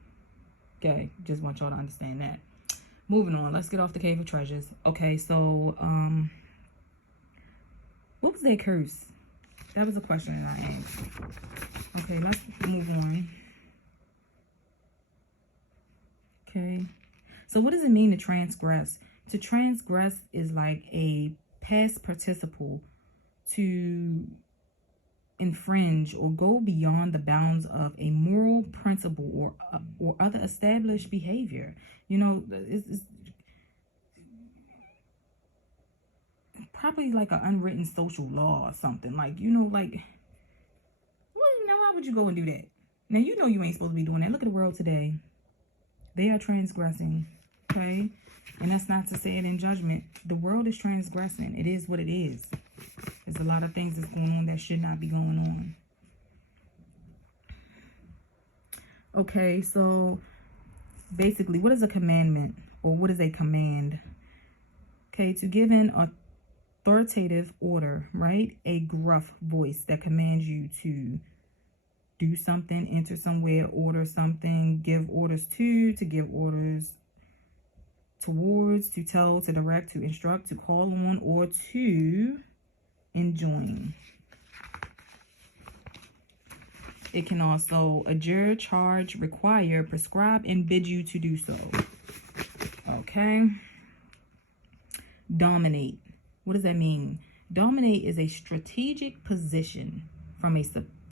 Just want y'all to understand that. Moving on, let's get off the Cave of Treasures. Okay, so what was that curse? That was a question that I asked. Okay, let's move on. Okay, so what does it mean to transgress? To transgress is like a past participle, to infringe or go beyond the bounds of a moral principle or other established behavior. You know, it's probably like an unwritten social law or something. Like, you know, like, well, now why would you go and do that? Now, you know you ain't supposed to be doing that. Look at the world today. They are transgressing, okay? And that's not to say it in judgment. The world is transgressing. It is what it is. There's a lot of things that's going on that should not be going on. Okay, so basically, what is a commandment, or what is a command? Okay, to give an authoritative order, right? A gruff voice that commands you to do something, enter somewhere, order something, give orders to give orders towards, to tell, to direct, to instruct, to call on, or to enjoin. It can also adjure, charge, require, prescribe, and bid you to do so. Okay. Dominate. What does that mean? Dominate is a strategic position from a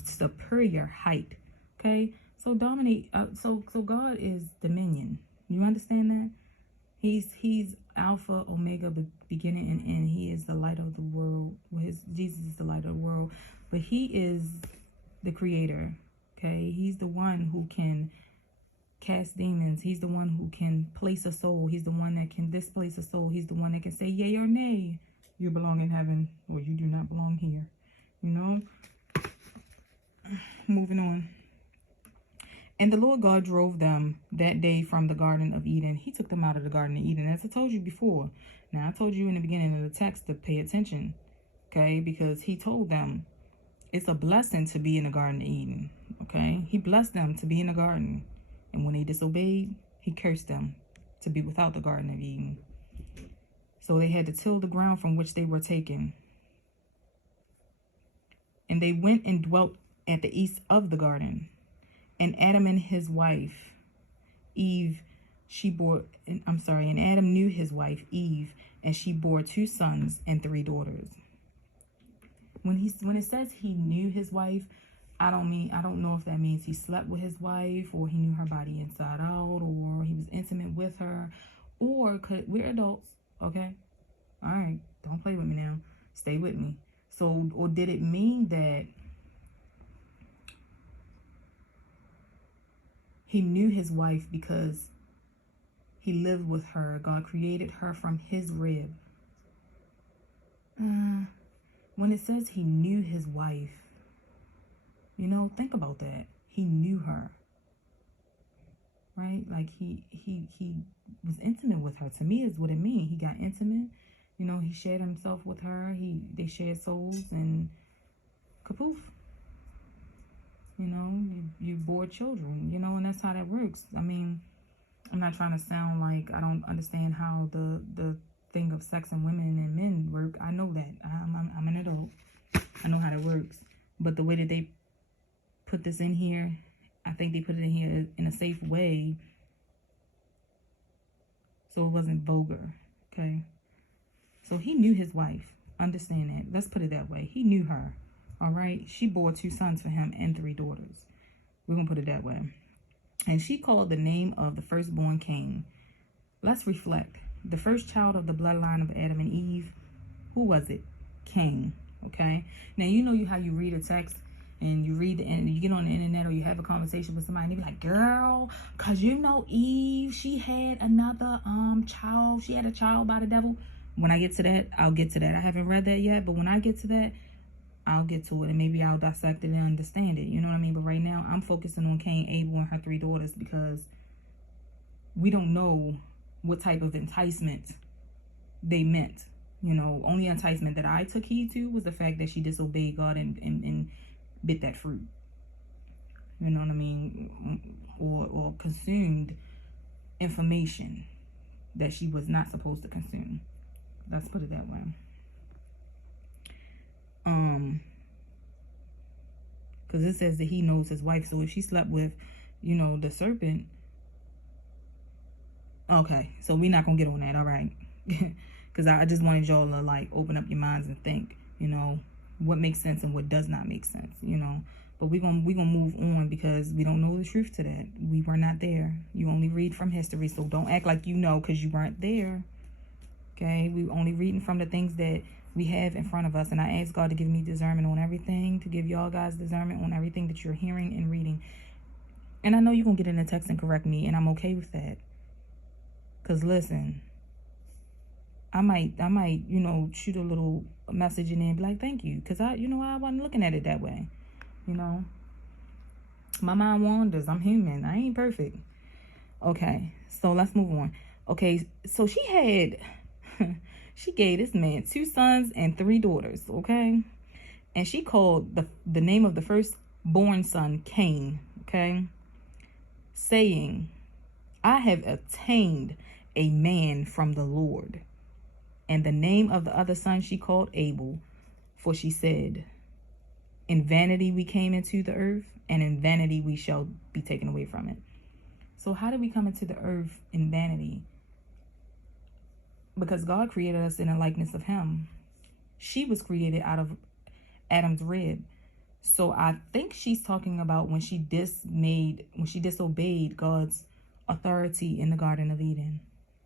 superior height. Okay. So dominate. So God is dominion. You understand that? He's Alpha, Omega, beginning and end. He is the light of the world. Jesus is the light of the world, but he is the creator. Okay, he's the one who can cast demons. He's the one who can place a soul. He's the one that can displace a soul. He's the one that can say yay or nay. You belong in heaven, or you do not belong here. You know. Moving on. And the Lord God drove them that day from the Garden of Eden. He took them out of the Garden of Eden, as I told you before. Now, I told you in the beginning of the text to pay attention, okay? Because he told them it's a blessing to be in the Garden of Eden, okay? He blessed them to be in the garden. And when they disobeyed, he cursed them to be without the Garden of Eden. So they had to till the ground from which they were taken. And they went and dwelt at the east of the garden. And Adam and his wife, Eve, and Adam knew his wife, Eve, and she bore 2 sons and 3 daughters. When it says he knew his wife, I don't know if that means he slept with his wife, or he knew her body inside out, or he was intimate with her, or we're adults, okay? All right, don't play with me now. Stay with me. So, or did it mean that he knew his wife because he lived with her? God created her from his rib. When it says he knew his wife, You know, think about that. He knew her, right? Like he was intimate with her. To me, is what it means. He got intimate. You know, he shared himself with her. They shared souls, and kapoof. You know, you bore children. You know, and that's how that works. I mean, I'm not trying to sound like I don't understand how the thing of sex and women and men work. I know that. I'm an adult. I know how that works. But the way that they put this in here, I think they put it in here in a safe way, so it wasn't vulgar. Okay. So he knew his wife. Understand that. Let's put it that way. He knew her. All right. She bore 2 sons for him and 3 daughters. We're going to put it that way. And she called the name of the firstborn Cain. Let's reflect. The first child of the bloodline of Adam and Eve, who was it? Cain. Okay. Now, you know how you read a text and you read and you get on the internet or you have a conversation with somebody and they be like, girl, because you know Eve, she had another child. She had a child by the devil. When I get to that, I'll get to that. I haven't read that yet, but when I get to that, I'll get to it and maybe I'll dissect it and understand it. You know what I mean? But right now, I'm focusing on Cain, Abel, and her 3 daughters because we don't know what type of enticement they meant. You know, only enticement that I took heed to was the fact that she disobeyed God and bit that fruit. You know what I mean? Or consumed information that she was not supposed to consume. Let's put it that way. Because it says that he knows his wife. So if she slept with, you know, the serpent. Okay, so we're not going to get on that, all right? Because I just wanted y'all to, like, open up your minds and think, you know, what makes sense and what does not make sense, you know. But we're gonna move on because we don't know the truth to that. We were not there. You only read from history, so don't act like you know because you weren't there. Okay, we only reading from the things that we have in front of us. And I ask God to give me discernment on everything, to give y'all guys discernment on everything that you're hearing and reading. And I know you're going to get in the text and correct me, and I'm okay with that. Because listen, I might, you know, shoot a little message in there and be like, thank you. Because I wasn't looking at it that way. You know, my mind wanders. I'm human. I ain't perfect. Okay, so let's move on. Okay, so she gave this man 2 sons and 3 daughters, okay? And she called the name of the firstborn son Cain, okay? Saying, I have obtained a man from the Lord. And the name of the other son she called Abel, for she said, in vanity we came into the earth, and in vanity we shall be taken away from it. So how did we come into the earth in vanity? Because God created us in the likeness of him. She was created out of Adam's rib. So I think she's talking about when she disobeyed God's authority in the Garden of Eden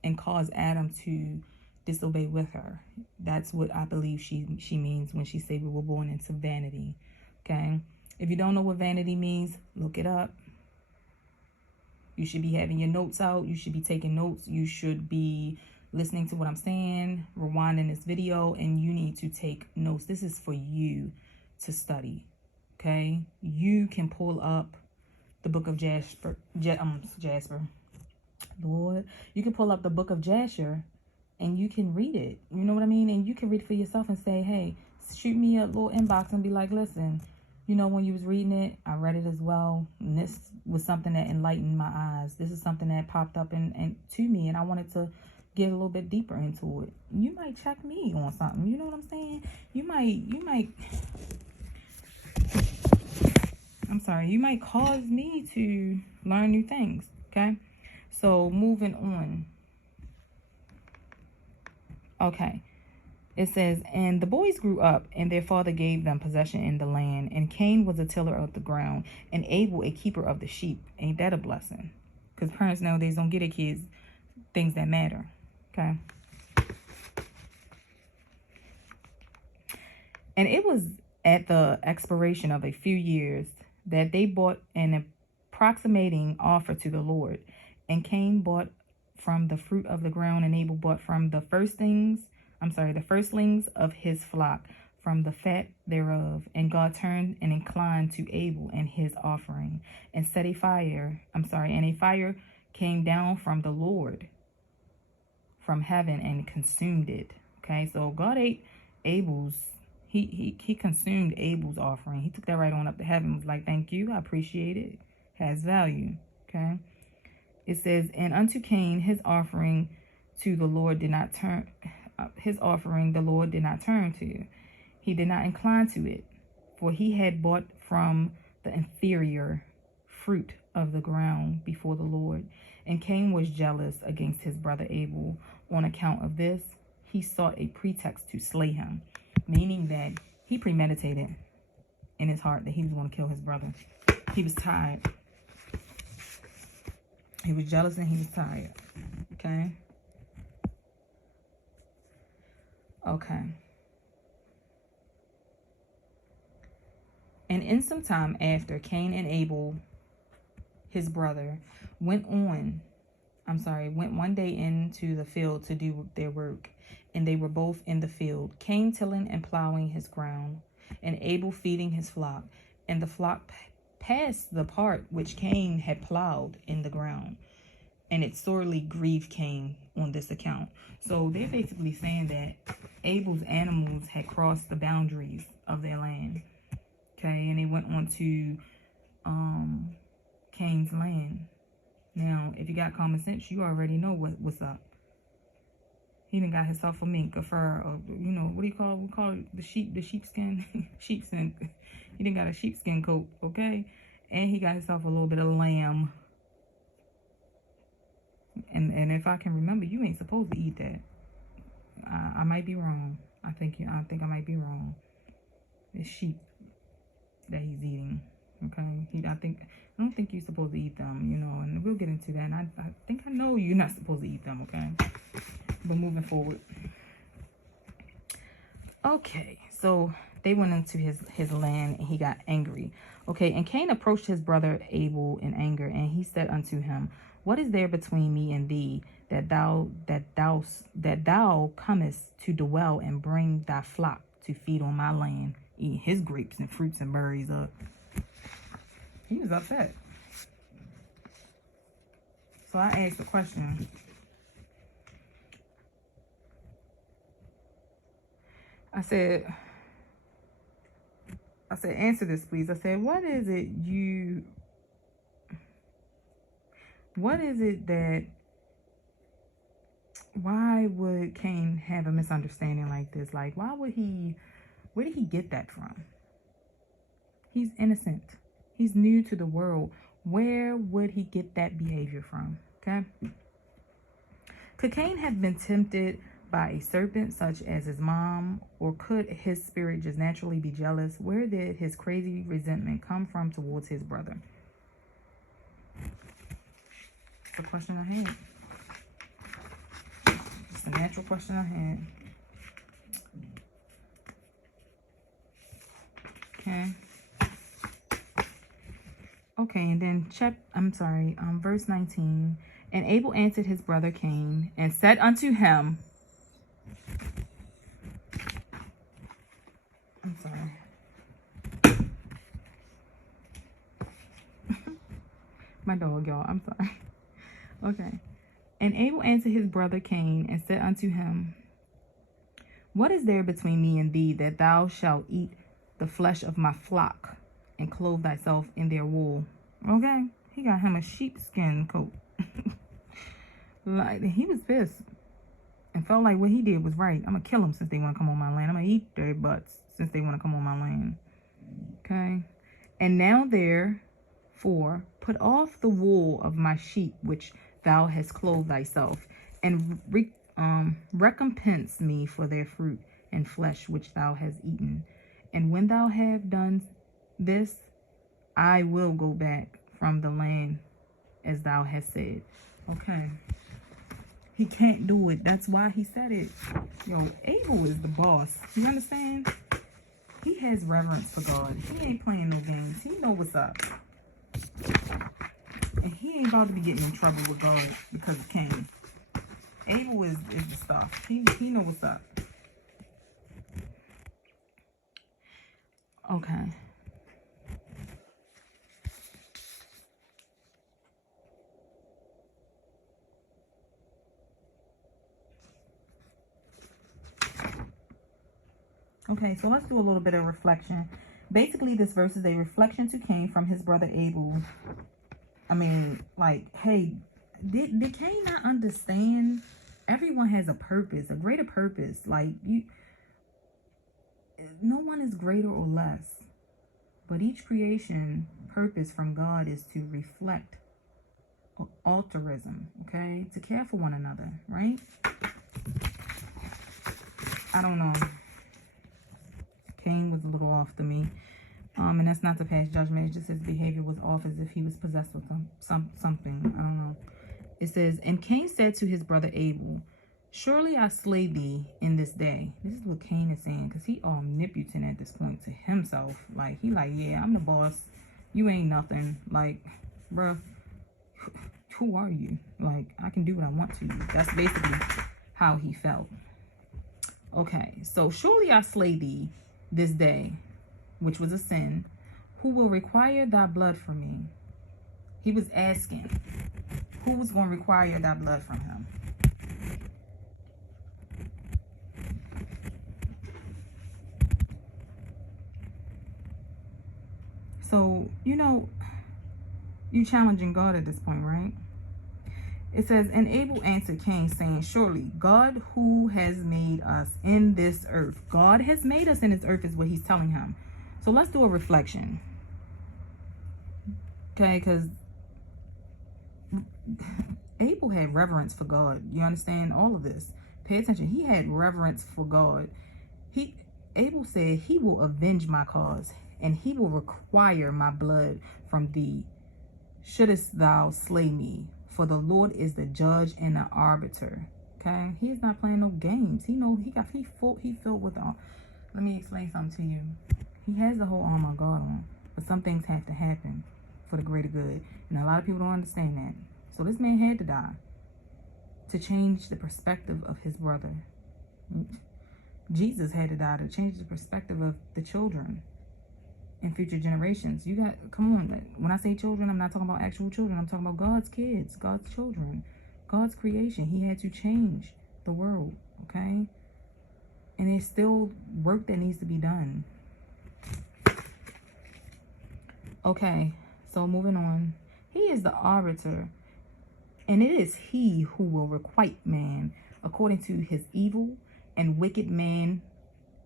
and caused Adam to disobey with her. That's what I believe she means when she said we were born into vanity. Okay? If you don't know what vanity means, look it up. You should be having your notes out. You should be taking notes. You should be listening to what I'm saying, rewinding this video, and you need to take notes. This is for you to study. Okay? You can pull up the book of Jasper. Lord, you can pull up the book of Jasher and you can read it. You know what I mean? And you can read it for yourself and say, hey, shoot me a little inbox and be like, listen, you know, when you was reading it, I read it as well. And this was something that enlightened my eyes. This is something that popped up and to me, and I wanted to get a little bit deeper into it. You might check me on something. You know what I'm saying? You might cause me to learn new things. Okay? So moving on. Okay. It says, and the boys grew up, and their father gave them possession in the land. And Cain was a tiller of the ground, and Abel a keeper of the sheep. Ain't that a blessing? Because parents nowadays don't get their kids things that matter. Okay. And it was at the expiration of a few years that they brought an approximating offer to the Lord. And Cain bought from the fruit of the ground, and Abel bought from the firstlings of his flock. from the fat thereof. And God turned and inclined to Abel and his offering, and set a fire. And a fire came down from the Lord from heaven and consumed it. Okay, so God ate Abel's. He consumed Abel's offering. He took that right on up to heaven. Was like, thank you, I appreciate it. Has value. Okay. It says, and unto Cain his offering to the Lord did not turn. His offering the Lord did not turn to. He did not incline to it, for he had bought from the inferior fruit of the ground before the Lord. And Cain was jealous against his brother Abel. On account of this, he sought a pretext to slay him, meaning that he premeditated in his heart that he was going to kill his brother. He was tired. He was jealous and he was tired. Okay. Okay. And in some time after, Cain and Abel, his brother, went one day into the field to do their work. And they were both in the field, Cain tilling and plowing his ground, and Abel feeding his flock. And the flock passed the part which Cain had plowed in the ground, and it sorely grieved Cain on this account. So they're basically saying that Abel's animals had crossed the boundaries of their land. Okay, and they went on to Cain's land. Now, if you got common sense, you already know what's up. He done got himself a mink, a fur, or, you know, what do you call it? We call it the sheepskin, sheepskin. He done got a sheepskin coat, okay? And he got himself a little bit of lamb. And if I can remember, you ain't supposed to eat that. I might be wrong. I think I might be wrong. It's sheep that he's eating. Okay, I don't think you're supposed to eat them, you know, and we'll get into that. And I think I know you're not supposed to eat them, okay? But moving forward. Okay, so they went into his land and he got angry. Okay, and Cain approached his brother Abel in anger, and he said unto him, what is there between me and thee, that thou comest to dwell and bring thy flock to feed on my land, eat his grapes and fruits and berries up? He was upset. So I asked the question. I said, answer this, please. I said, what is it that, why would Cain have a misunderstanding like this? Like, where did he get that from? He's innocent. He's new to the world. Where would he get that behavior from? Okay. Could Cain have been tempted by a serpent such as his mom, or could his spirit just naturally be jealous? Where did his crazy resentment come from towards his brother? It's a question I had. It's a natural question I had. Okay. Okay, and then verse 19. And Abel answered his brother Cain and said unto him, my dog, y'all, I'm sorry. Okay. And Abel answered his brother Cain and said unto him, what is there between me and thee, that thou shalt eat the flesh of my flock and clothe thyself in their wool? Okay, he got him a sheepskin coat. Like, he was pissed and felt like what he did was right. I'm gonna kill them since they want to come on my land. I'm gonna eat their butts since they want to come on my land. Okay. And now therefore put off the wool of my sheep which thou hast clothed thyself, and recompense me for their fruit and flesh which thou hast eaten. And when thou have done this, I will go back from the land as thou hast said. Okay. He can't do it. That's why he said it. Yo, Abel is the boss. You understand? He has reverence for God. He ain't playing no games. He know what's up. And he ain't about to be getting in trouble with God because of Cain. Abel is the stuff. He know what's up. Okay. Okay, so let's do a little bit of reflection. Basically, this verse is a reflection to Cain from his brother Abel. I mean, like, hey, did Cain not understand? Everyone has a purpose, a greater purpose. Like, no one is greater or less, but each creation purpose from God is to reflect altruism, okay? To care for one another, right? I don't know. Cain was a little off to me. And that's not to pass judgment. It's just his behavior was off, as if he was possessed with something. I don't know. It says, and Cain said to his brother Abel, surely I slay thee in this day. This is what Cain is saying, because he omnipotent at this point to himself. Like, he like, yeah, I'm the boss. You ain't nothing. Like, bruh, who are you? Like, I can do what I want to you. That's basically how he felt. Okay, so surely I slay thee this day, which was a sin. Who will require thy blood from me? He was asking, who was going to require thy blood from him? So, you challenging God at this point, right? It says, and Abel answered Cain, saying, surely God who has made us in this earth. God has made us in this earth is what he's telling him. So let's do a reflection. Okay, because Abel had reverence for God. You understand all of this? Pay attention. He had reverence for God. Abel said, he will avenge my cause, and he will require my blood from thee. Shouldest thou slay me? For the Lord is the judge and the arbiter. Okay, he is not playing no games. He filled with all. Let me explain something to you. He has the whole armor of God on, but some things have to happen for the greater good, and a lot of people don't understand that. So this man had to die to change the perspective of his brother. Jesus had to die to change the perspective of the children and future generations. Come on. When I say children, I'm not talking about actual children. I'm talking about God's kids, God's children, God's creation. He had to change the world, okay? And there's still work that needs to be done. Okay, so moving on. He is the arbiter, and it is he who will requite man according to his evil and wicked man.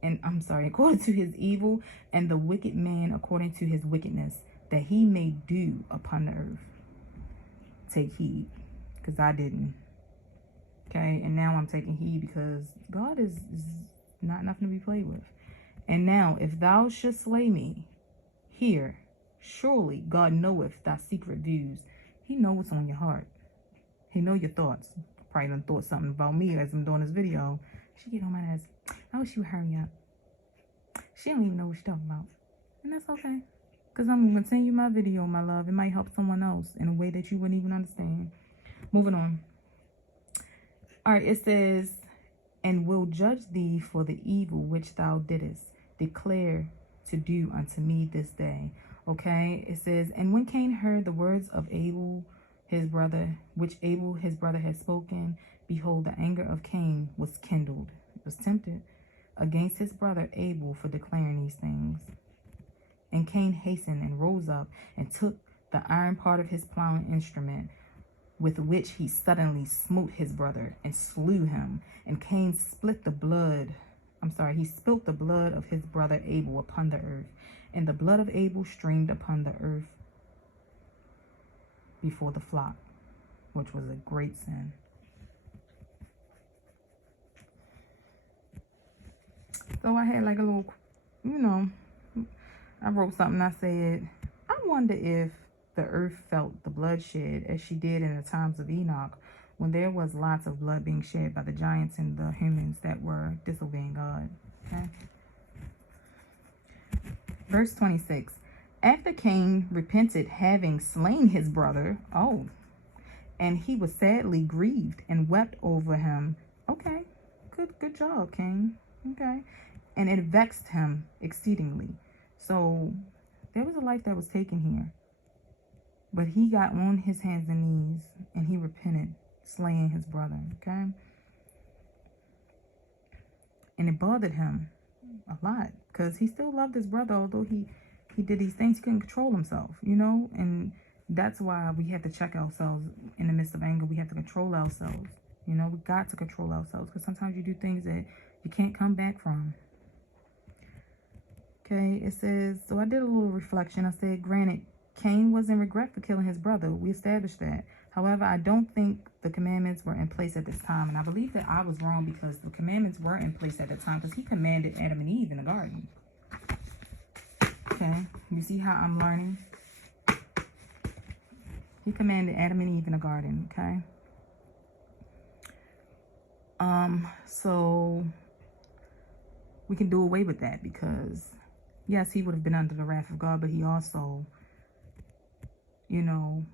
According to his evil, and the wicked man according to his wickedness, that he may do upon the earth. Take heed, because I didn't. Okay, and now I'm taking heed, because God is not nothing to be played with. And now, if thou shouldst slay me, hear, surely God knoweth thy secret views. He knows what's on your heart. He know your thoughts. Probably done thought something about me as I'm doing this video. She get on my ass. I wish you would hurry up. She don't even know what she's talking about. And that's okay. Because I'm going to continue my video, my love. It might help someone else in a way that you wouldn't even understand. Moving on. All right, it says, and will judge thee for the evil which thou didst declare to do unto me this day. Okay, it says, and when Cain heard the words of Abel, his brother, which Abel, his brother, had spoken, behold, the anger of Cain was kindled. It was tempted against his brother Abel for declaring these things. And Cain hastened and rose up and took the iron part of his plowing instrument, with which he suddenly smote his brother and slew him. And Cain spilt the blood of his brother Abel upon the earth. And the blood of Abel streamed upon the earth before the flock, which was a great sin. So I had like a little, I wrote something. I said, I wonder if the earth felt the bloodshed as she did in the times of Enoch, when there was lots of blood being shed by the giants and the humans that were disobeying God. Okay. Verse 26. After Cain repented, having slain his brother, and he was sadly grieved and wept over him. Okay, good job, Cain. Okay. And it vexed him exceedingly. So there was a life that was taken here. But he got on his hands and knees and he repented, slaying his brother, okay? And it bothered him a lot because he still loved his brother, although he did these things. He couldn't control himself, you know? And that's why we have to check ourselves in the midst of anger. We have to control ourselves. You know, we got to control ourselves because sometimes you do things that you can't come back from. Okay, it says, so I did a little reflection. I said, granted, Cain was in regret for killing his brother. We established that. However, I don't think the commandments were in place at this time. And I believe that I was wrong because the commandments were in place at the time because he commanded Adam and Eve in the garden. Okay, you see how I'm learning? He commanded Adam and Eve in the garden, okay? So we can do away with that because, yes, he would have been under the wrath of God, but he also, you know,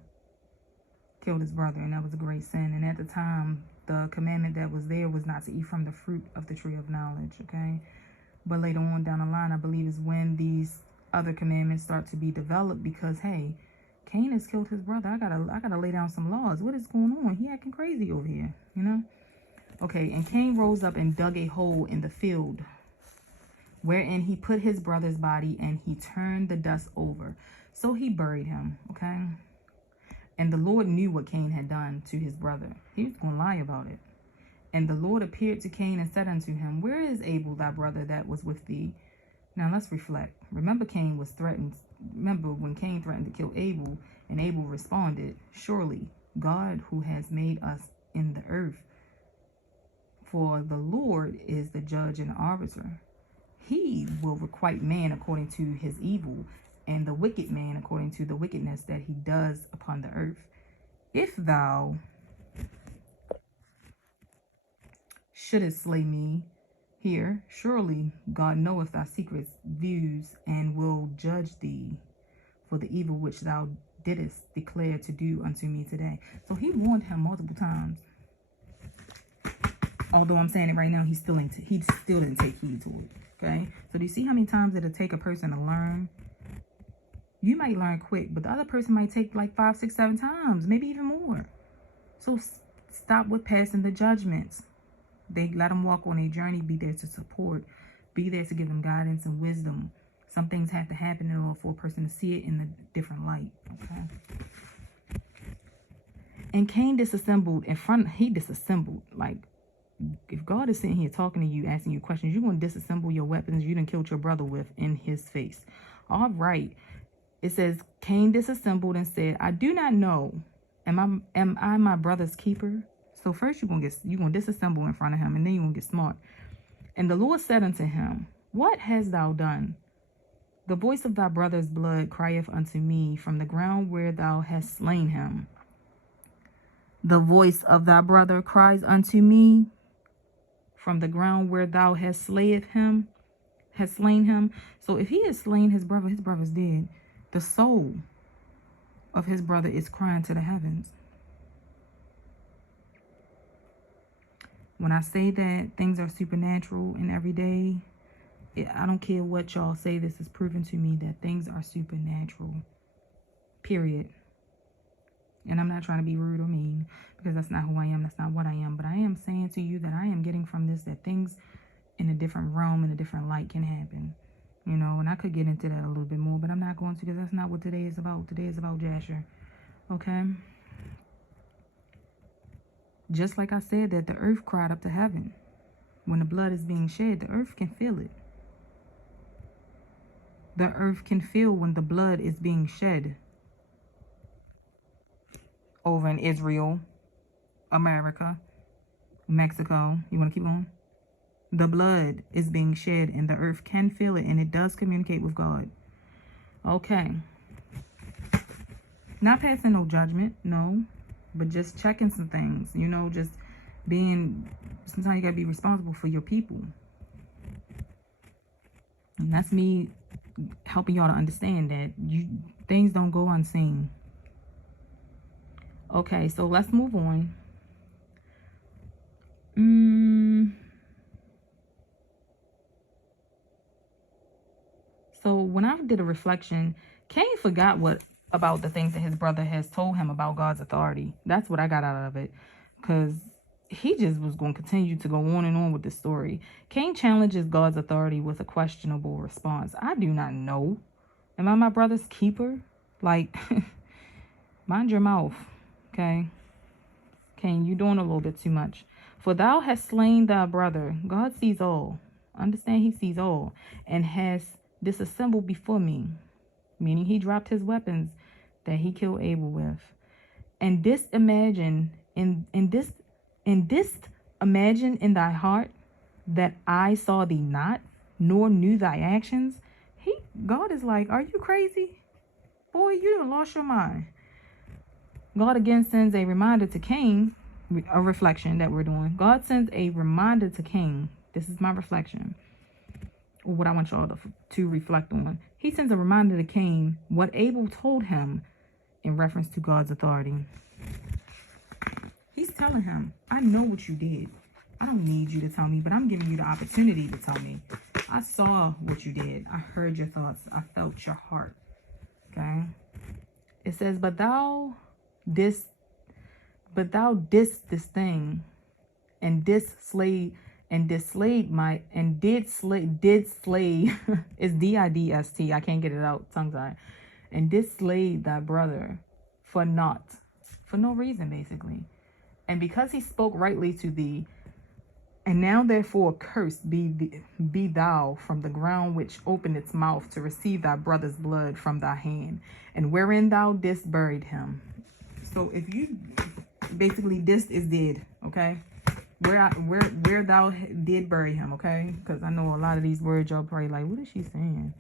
killed his brother, and that was a great sin. And at the time, the commandment that was there was not to eat from the fruit of the tree of knowledge, okay? But later on down the line, I believe is when these other commandments start to be developed because, hey, Cain has killed his brother. I gotta lay down some laws. What is going on? He acting crazy over here, you know? Okay, and Cain rose up and dug a hole in the field wherein he put his brother's body, and he turned the dust over. So he buried him, okay? And the Lord knew what Cain had done to his brother. He was going to lie about it. And the Lord appeared to Cain and said unto him, where is Abel, thy brother that was with thee? Now let's reflect. Remember, Cain was threatened. Remember when Cain threatened to kill Abel, and Abel responded, surely God who has made us in the earth, for the Lord is the judge and the arbiter. He will requite man according to his evil, and the wicked man according to the wickedness that he does upon the earth. If thou shouldest slay me here, surely God knoweth thy secret views, and will judge thee for the evil which thou didst declare to do unto me today. So he warned him multiple times. Although I'm saying it right now, he still didn't take heed to it. Okay, so do you see how many times it'll take a person to learn? You might learn quick, but the other person might take like 5, 6, 7 times, maybe even more. So stop with passing the judgments. They let them walk on a journey. Be there to support. Be there to give them guidance and wisdom. Some things have to happen in order for a person to see it in a different light. Okay. And Cain disassembled in front. He disassembled. Like, if God is sitting here talking to you, asking you questions, you're going to disassemble your weapons you done killed your brother with in his face. All right. It says, Cain disassembled and said, I do not know. Am I my brother's keeper? So first you're gonna disassemble in front of him, and then you're gonna get smart. And the Lord said unto him, what hast thou done? The voice of thy brother's blood crieth unto me from the ground where thou hast slain him. The voice of thy brother cries unto me from the ground where thou hast slain him. So if he has slain his brother's dead. The soul of his brother is crying to the heavens. When I say that things are supernatural and everyday, I don't care what y'all say, this is proven to me that things are supernatural. Period. And I'm not trying to be rude or mean, because that's not who I am. That's not what I am. But I am saying to you that I am getting from this that things in a different realm, in a different light can happen. You know, and I could get into that a little bit more, but I'm not going to, because that's not what today is about. Today is about Jasher. Okay? Just like I said that the earth cried up to heaven. When the blood is being shed, the earth can feel it. The earth can feel when the blood is being shed. Over in Israel, America, Mexico. You want to keep going? The blood is being shed, and the earth can feel it, and it does communicate with God. Okay. Not passing no judgment, no. But just checking some things, you know, just being, sometimes you got to be responsible for your people. And that's me helping y'all to understand that things don't go unseen. Okay, so let's move on. So when I did a reflection, Cain forgot what about the things that his brother has told him about God's authority. That's what I got out of it. Because he just was going to continue to go on and on with the story. Cain challenges God's authority with a questionable response. I do not know. Am I my brother's keeper? Like, mind your mouth, okay? Cain, you're doing a little bit too much. For thou hast slain thy brother. God sees all. Understand, he sees all. And has disassembled before me. Meaning he dropped his weapons that he killed Abel with. And this imagine imagine in thy heart that I saw thee not, nor knew thy actions. God is like, are you crazy? Boy, you done lost your mind. God again sends a reminder to Cain, a reflection that we're doing. God sends a reminder to Cain. This is my reflection, or what I want y'all to reflect on. He sends a reminder to Cain what Abel told him in reference to God's authority. He's telling him, I know what you did. I don't need you to tell me, but I'm giving you the opportunity to tell me. I saw what you did. I heard your thoughts. I felt your heart. Okay? It says, but thou didst this thing, and did slay it's D-I-D-S-T. I can't get it out, tongue tied. And did slay thy brother for naught, for no reason, basically. And because he spoke rightly to thee, and now therefore cursed be thou from the ground which opened its mouth to receive thy brother's blood from thy hand, and wherein thou didst buried him. So if you basically, this is dead, okay? Where thou did bury him, okay? Because I know a lot of these words y'all probably like, what is she saying?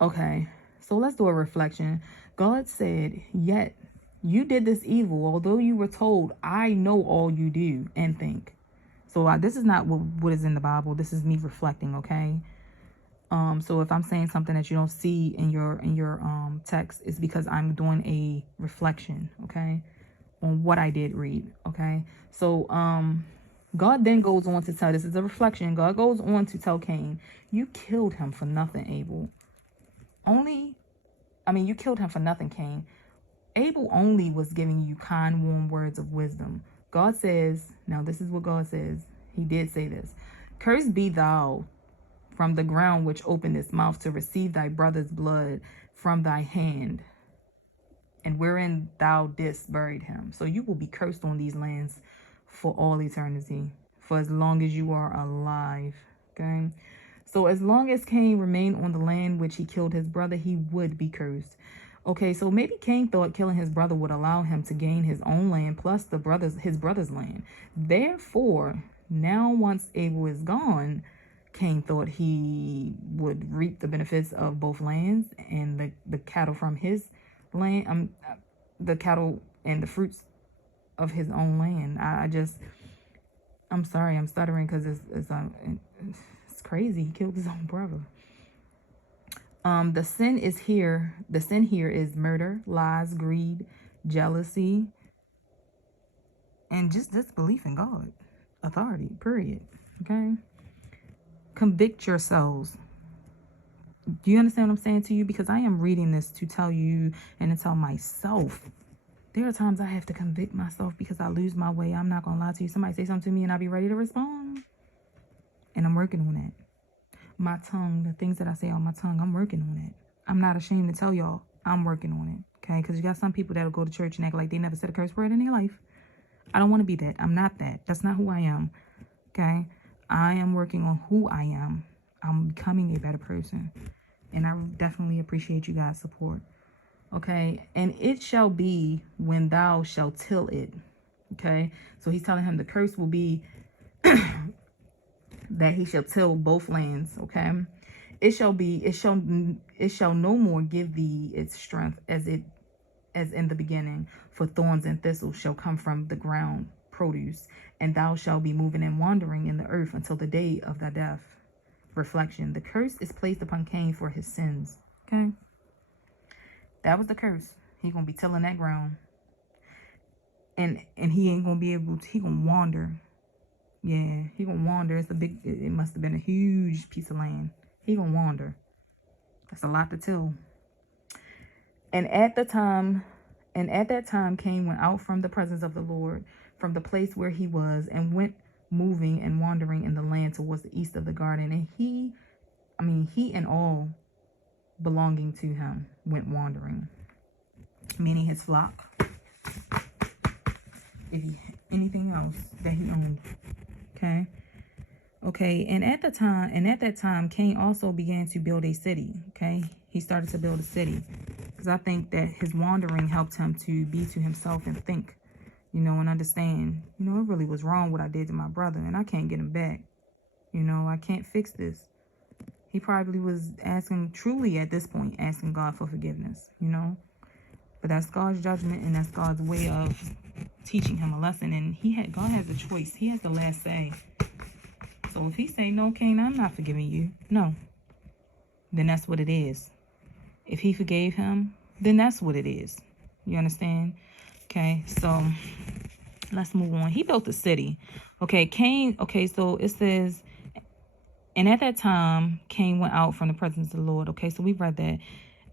Okay, so let's do a reflection. God said, yet you did this evil, although you were told, I know all you do and think. So this is not what is in the Bible. This is me reflecting, okay? So if I'm saying something that you don't see in your text, it's because I'm doing a reflection, okay, on what I did read, okay? So God then goes on to tell, this is a reflection. God goes on to tell Cain, you killed him for nothing, Abel. You killed him for nothing, Cain. Abel only was giving you kind, warm words of wisdom. God says, now this is what God says. He did say this. Cursed be thou from the ground which opened its mouth to receive thy brother's blood from thy hand, and wherein thou didst buried him. So you will be cursed on these lands for all eternity, for as long as you are alive, okay? So as long as Cain remained on the land which he killed his brother, he would be cursed. Okay, so maybe Cain thought killing his brother would allow him to gain his own land plus his brother's land. Therefore, now once Abel is gone, Cain thought he would reap the benefits of both lands and the cattle from his land, the cattle and the fruits of his own land. I'm sorry, I'm stuttering because it's crazy. He killed his own brother. The sin here is murder, lies, greed, jealousy, and just disbelief in God, authority, period. Okay? Convict yourselves. Do you understand what I'm saying to you? Because I am reading this to tell you and to tell myself. There are times I have to convict myself because I lose my way. I'm not going to lie to you. Somebody say something to me and I'll be ready to respond. And I'm working on that. My tongue, the things that I say on my tongue, I'm working on it. I'm not ashamed to tell y'all I'm working on it, okay? Because you got some people that'll go to church and act like they never said a curse word in their life. I don't want to be that. I'm not that. That's not who I am, okay? I am working on who I am. I'm becoming a better person. And I definitely appreciate you guys' support, okay? And it shall be when thou shalt till it, okay? So he's telling him the curse will be that he shall till both lands, okay? It shall no more give thee its strength as in the beginning, for thorns and thistles shall come from the ground produce, and thou shalt be moving and wandering in the earth until the day of thy death. Reflection. The curse is placed upon Cain for his sins, okay? That was the curse. He gonna be tilling that ground, and he ain't gonna be able to, he gonna wander. Yeah, he gonna wander. It must have been a huge piece of land. He gonna wander. That's a lot to tell. And at that time Cain went out from the presence of the Lord, from the place where he was, and went moving and wandering in the land towards the east of the garden. And he and all belonging to him went wandering, meaning his flock, if he, anything else that he owned. Okay, and at that time, Cain also began to build a city. Okay, he started to build a city, because I think that his wandering helped him to be to himself and think, and understand, it really was wrong what I did to my brother, and I can't get him back. I can't fix this. He probably was truly at this point, asking God for forgiveness, But that's God's judgment, and that's God's way of teaching him a lesson. And God has a choice. He has the last say. So if he say, no, Cain, I'm not forgiving you, no, then that's what it is. If he forgave him, then that's what it is. You understand? Okay, so let's move on. He built a city. Okay, so it says, and at that time, Cain went out from the presence of the Lord. Okay, so we read that.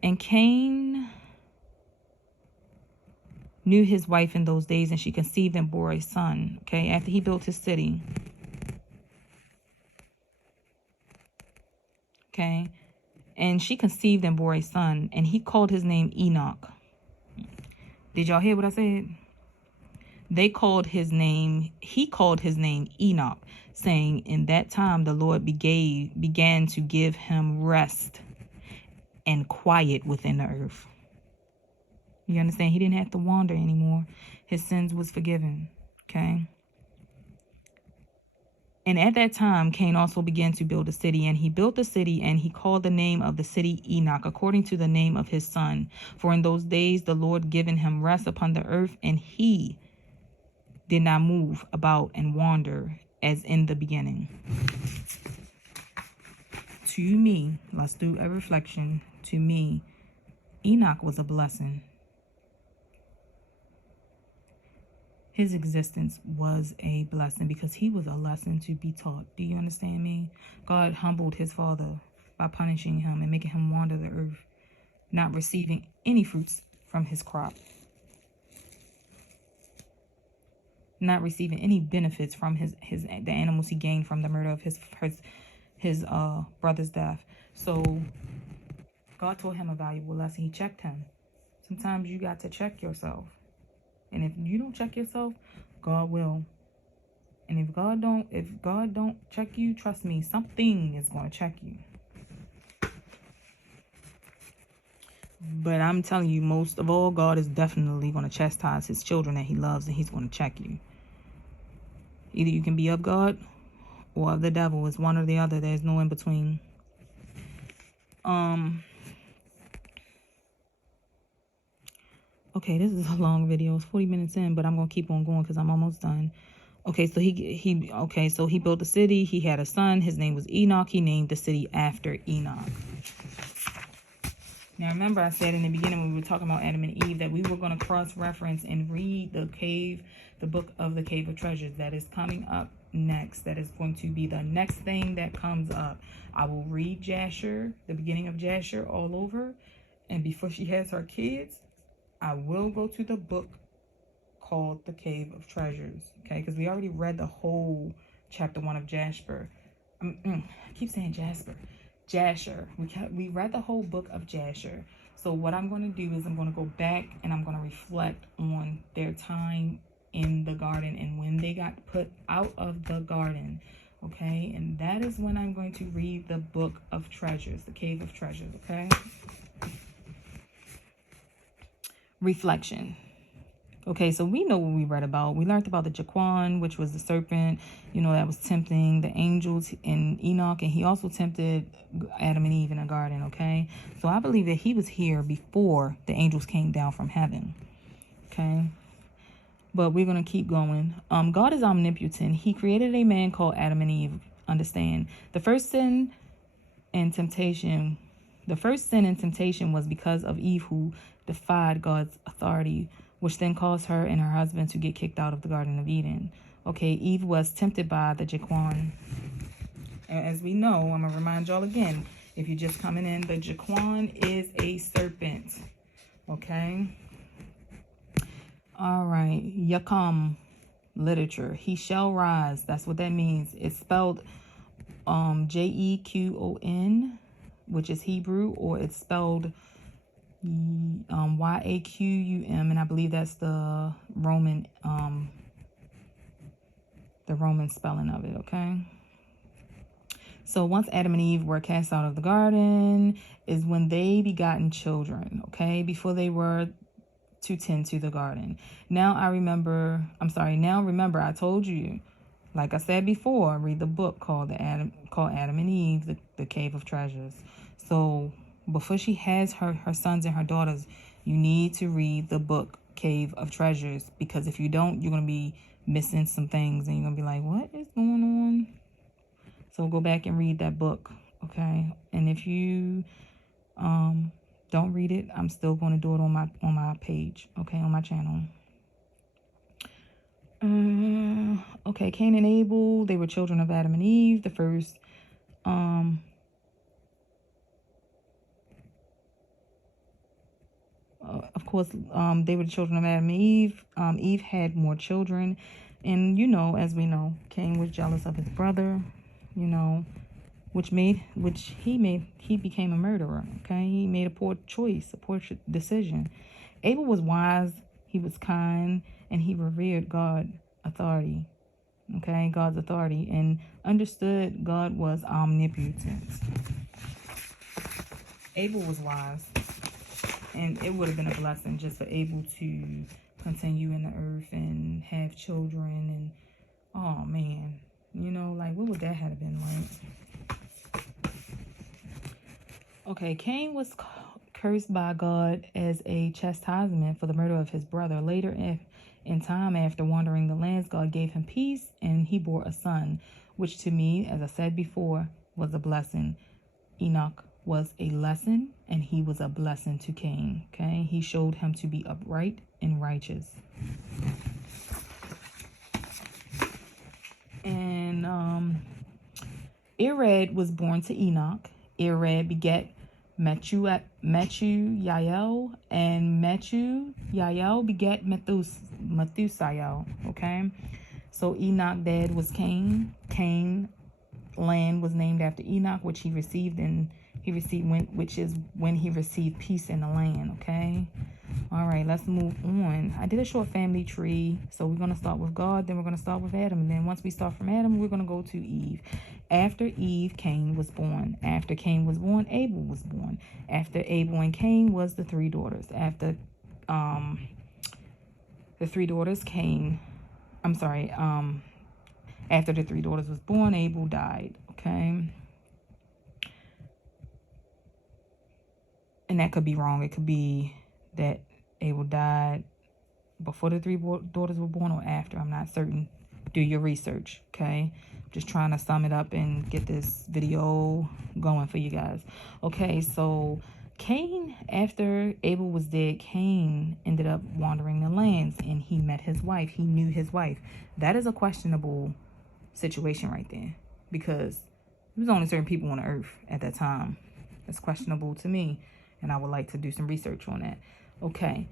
And Cain knew his wife in those days, and she conceived and bore a son. Okay, after he built his city. Okay, and she conceived and bore a son, and he called his name Enoch. Did y'all hear what I said? He called his name Enoch, saying, in that time the Lord began to give him rest and quiet within the earth. You understand? He didn't have to wander anymore. His sins was forgiven. Okay. And at that time, Cain also began to build a city, and he built the city, and he called the name of the city Enoch, according to the name of his son. For in those days the Lord given him rest upon the earth, and he did not move about and wander as in the beginning. To me, let's do a reflection. To me, Enoch was a blessing. His existence was a blessing because he was a lesson to be taught. Do you understand me? God humbled his father by punishing him and making him wander the earth, not receiving any fruits from his crop, not receiving any benefits from the animals he gained from the murder of his brother's death. So God taught him a valuable lesson. He checked him. Sometimes you got to check yourself. And if you don't check yourself, God will. And if God don't check you, trust me, something is going to check you. But I'm telling you, most of all, God is definitely going to chastise his children that he loves, and he's going to check you. Either you can be of God or of the devil. It's one or the other. There's no in between. Okay, this is a long video. It's 40 minutes in, but I'm going to keep on going because I'm almost done. Okay, so he built a city. He had a son. His name was Enoch. He named the city after Enoch. Now, remember I said in the beginning when we were talking about Adam and Eve that we were going to cross-reference and read the book of the Cave of Treasures that is coming up next. That is going to be the next thing that comes up. I will read Jasher, the beginning of Jasher, all over. And before she has her kids, I will go to the book called The Cave of Treasures, okay? Because we already read the whole chapter 1 of Jasper. I keep saying Jasper. Jasher. We read the whole book of Jasher. So what I'm going to do is I'm going to go back and I'm going to reflect on their time in the garden and when they got put out of the garden, okay? And that is when I'm going to read the book of treasures, the Cave of Treasures, okay? Reflection. Okay, so we know what we read about. We learned about the Jaquan, which was the serpent, that was tempting the angels in Enoch, and he also tempted Adam and Eve in the garden, okay? So I believe that he was here before the angels came down from heaven, okay? But we're going to keep going. God is omnipotent. He created a man called Adam and Eve. Understand, the first sin and temptation was because of Eve, who defied God's authority, which then caused her and her husband to get kicked out of the Garden of Eden. Okay, Eve was tempted by the Jaquan. As we know, I'm going to remind y'all again, If you're just coming in, the Jaquan is a serpent. Okay. All right. Yakum, literature. He shall rise. That's what that means. It's spelled Jeqon, which is Hebrew, or it's spelled Yaqum, and I believe that's the Roman spelling of it. Okay. So once Adam and Eve were cast out of the garden is when they begotten children, okay, before they were to tend to the garden. Now remember, I told you, like I said before, read the book called Adam and Eve, the Cave of Treasures. So before she has her sons and her daughters, you need to read the book Cave of Treasures, because if you don't, you're going to be missing some things and you're going to be like, what is going on? So go back and read that book, okay? And if you don't read it, I'm still going to do it on my page, okay, on my channel. Okay, Cain and Abel, they were children of Adam and Eve. The first, of course, they were the children of Adam and Eve. Eve had more children, and as we know, Cain was jealous of his brother, he became a murderer. Okay, he made a poor choice, a poor decision. Abel was wise, he was kind, and he revered God's authority, and understood God was omnipotent. Abel was wise, and it would have been a blessing just for Abel to continue in the earth and have children. And oh man, what would that have been like? Okay, Cain was cursed by God as a chastisement for the murder of his brother. Later in time, after wandering the lands, God gave him peace, and he bore a son, which to me, as I said before, was a blessing. Enoch was a lesson, and he was a blessing to Cain. Okay, he showed him to be upright and righteous. And Irad was born to Enoch. Irad begat Methuyael, and Methuyael begat Methusael. Okay, so Enoch's dad was Cain. Cain land was named after Enoch, which he received when he received peace in the land. Okay. All right, let's move on. I did a short family tree. So we're going to start with God, then we're going to start with Adam. And then once we start from Adam, we're going to go to Eve. After Eve, Cain was born. After Cain was born, Abel was born. After Abel and Cain was the three daughters. After the three daughters after the three daughters was born, Abel died. Okay. And that could be wrong. It could be that Abel died before the three daughters were born or after. I'm not certain. Do your research, okay? Just trying to sum it up and get this video going for you guys. Okay, so Cain, after Abel was dead, Cain ended up wandering the lands, and he met his wife. He knew his wife. That is a questionable situation right there, because there was only certain people on the earth at that time. It's questionable to me, and I would like to do some research on that. Okay,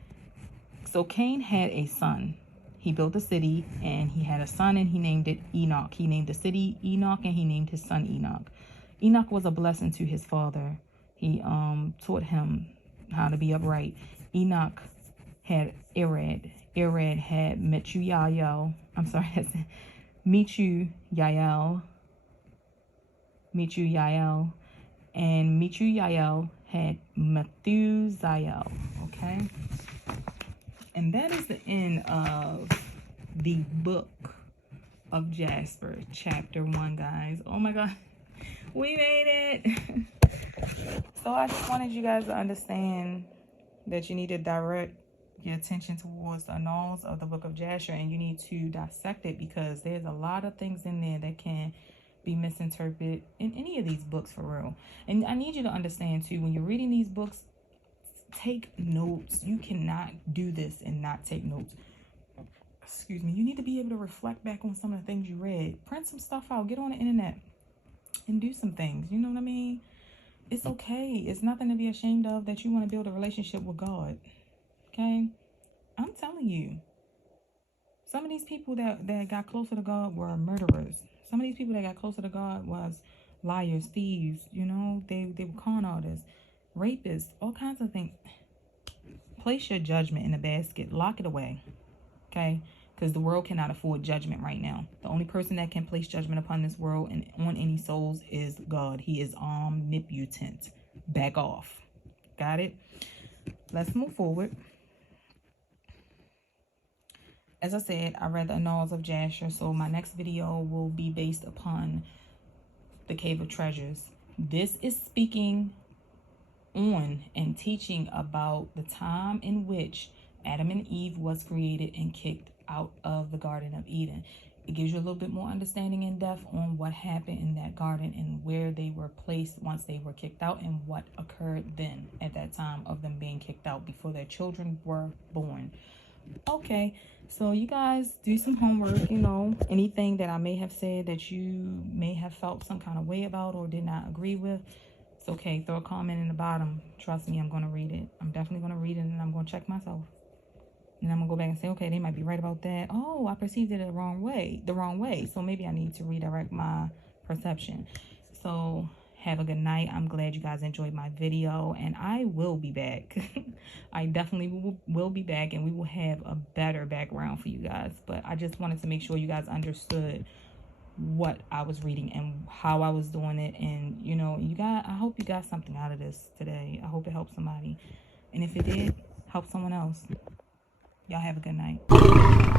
so Cain had a son. He built a city, and he had a son, and he named it Enoch. He named the city Enoch, and he named his son Enoch. Enoch was a blessing to his father. He taught him how to be upright. Enoch had Irad. Irad had Methuyael. Methuyael. And Methuyael had Methusael. Okay? And that is the end of the book of Jasper, chapter 1, guys. Oh my God, we made it. So I just wanted you guys to understand that you need to direct your attention towards the annals of the book of Jasher, and you need to dissect it, because there's a lot of things in there that can be misinterpreted in any of these books, for real. And I need you to understand too, when you're reading these books, take notes. You cannot do this and not take notes. Excuse me. You need to be able to reflect back on some of the things you read. Print some stuff out. Get on the internet and do some things. You know what I mean? It's okay. It's nothing to be ashamed of that you want to build a relationship with God. Okay? I'm telling you. Some of these people that got closer to God were murderers. Some of these people that got closer to God was liars, thieves, they were con artists, rapists, all kinds of things. Place your judgment in a basket. Lock it away. Okay? Because the world cannot afford judgment right now. The only person that can place judgment upon this world and on any souls is God. He is omnipotent. Back off. Got it? Let's move forward. As I said, I read the Annals of Jasher, so my next video will be based upon the Cave of Treasures. This is speaking on and teaching about the time in which Adam and Eve was created and kicked out of the Garden of Eden. It gives you a little bit more understanding in depth on what happened in that garden and where they were placed once they were kicked out and what occurred then at that time of them being kicked out before their children were born. Okay, so you guys do some homework, anything that I may have said that you may have felt some kind of way about or did not agree with. It's okay. Throw a comment in the bottom. Trust me, I'm going to read it. I'm definitely going to read it, and I'm going to check myself. And I'm going to go back and say, okay, they might be right about that. Oh, I perceived it the wrong way. So maybe I need to redirect my perception. So have a good night. I'm glad you guys enjoyed my video, and I will be back. I definitely will be back, and we will have a better background for you guys. But I just wanted to make sure you guys understood what I was reading and how I was doing it. And I hope you got something out of this today. I hope it helped somebody, and if it did, help someone else. Y'all have a good night.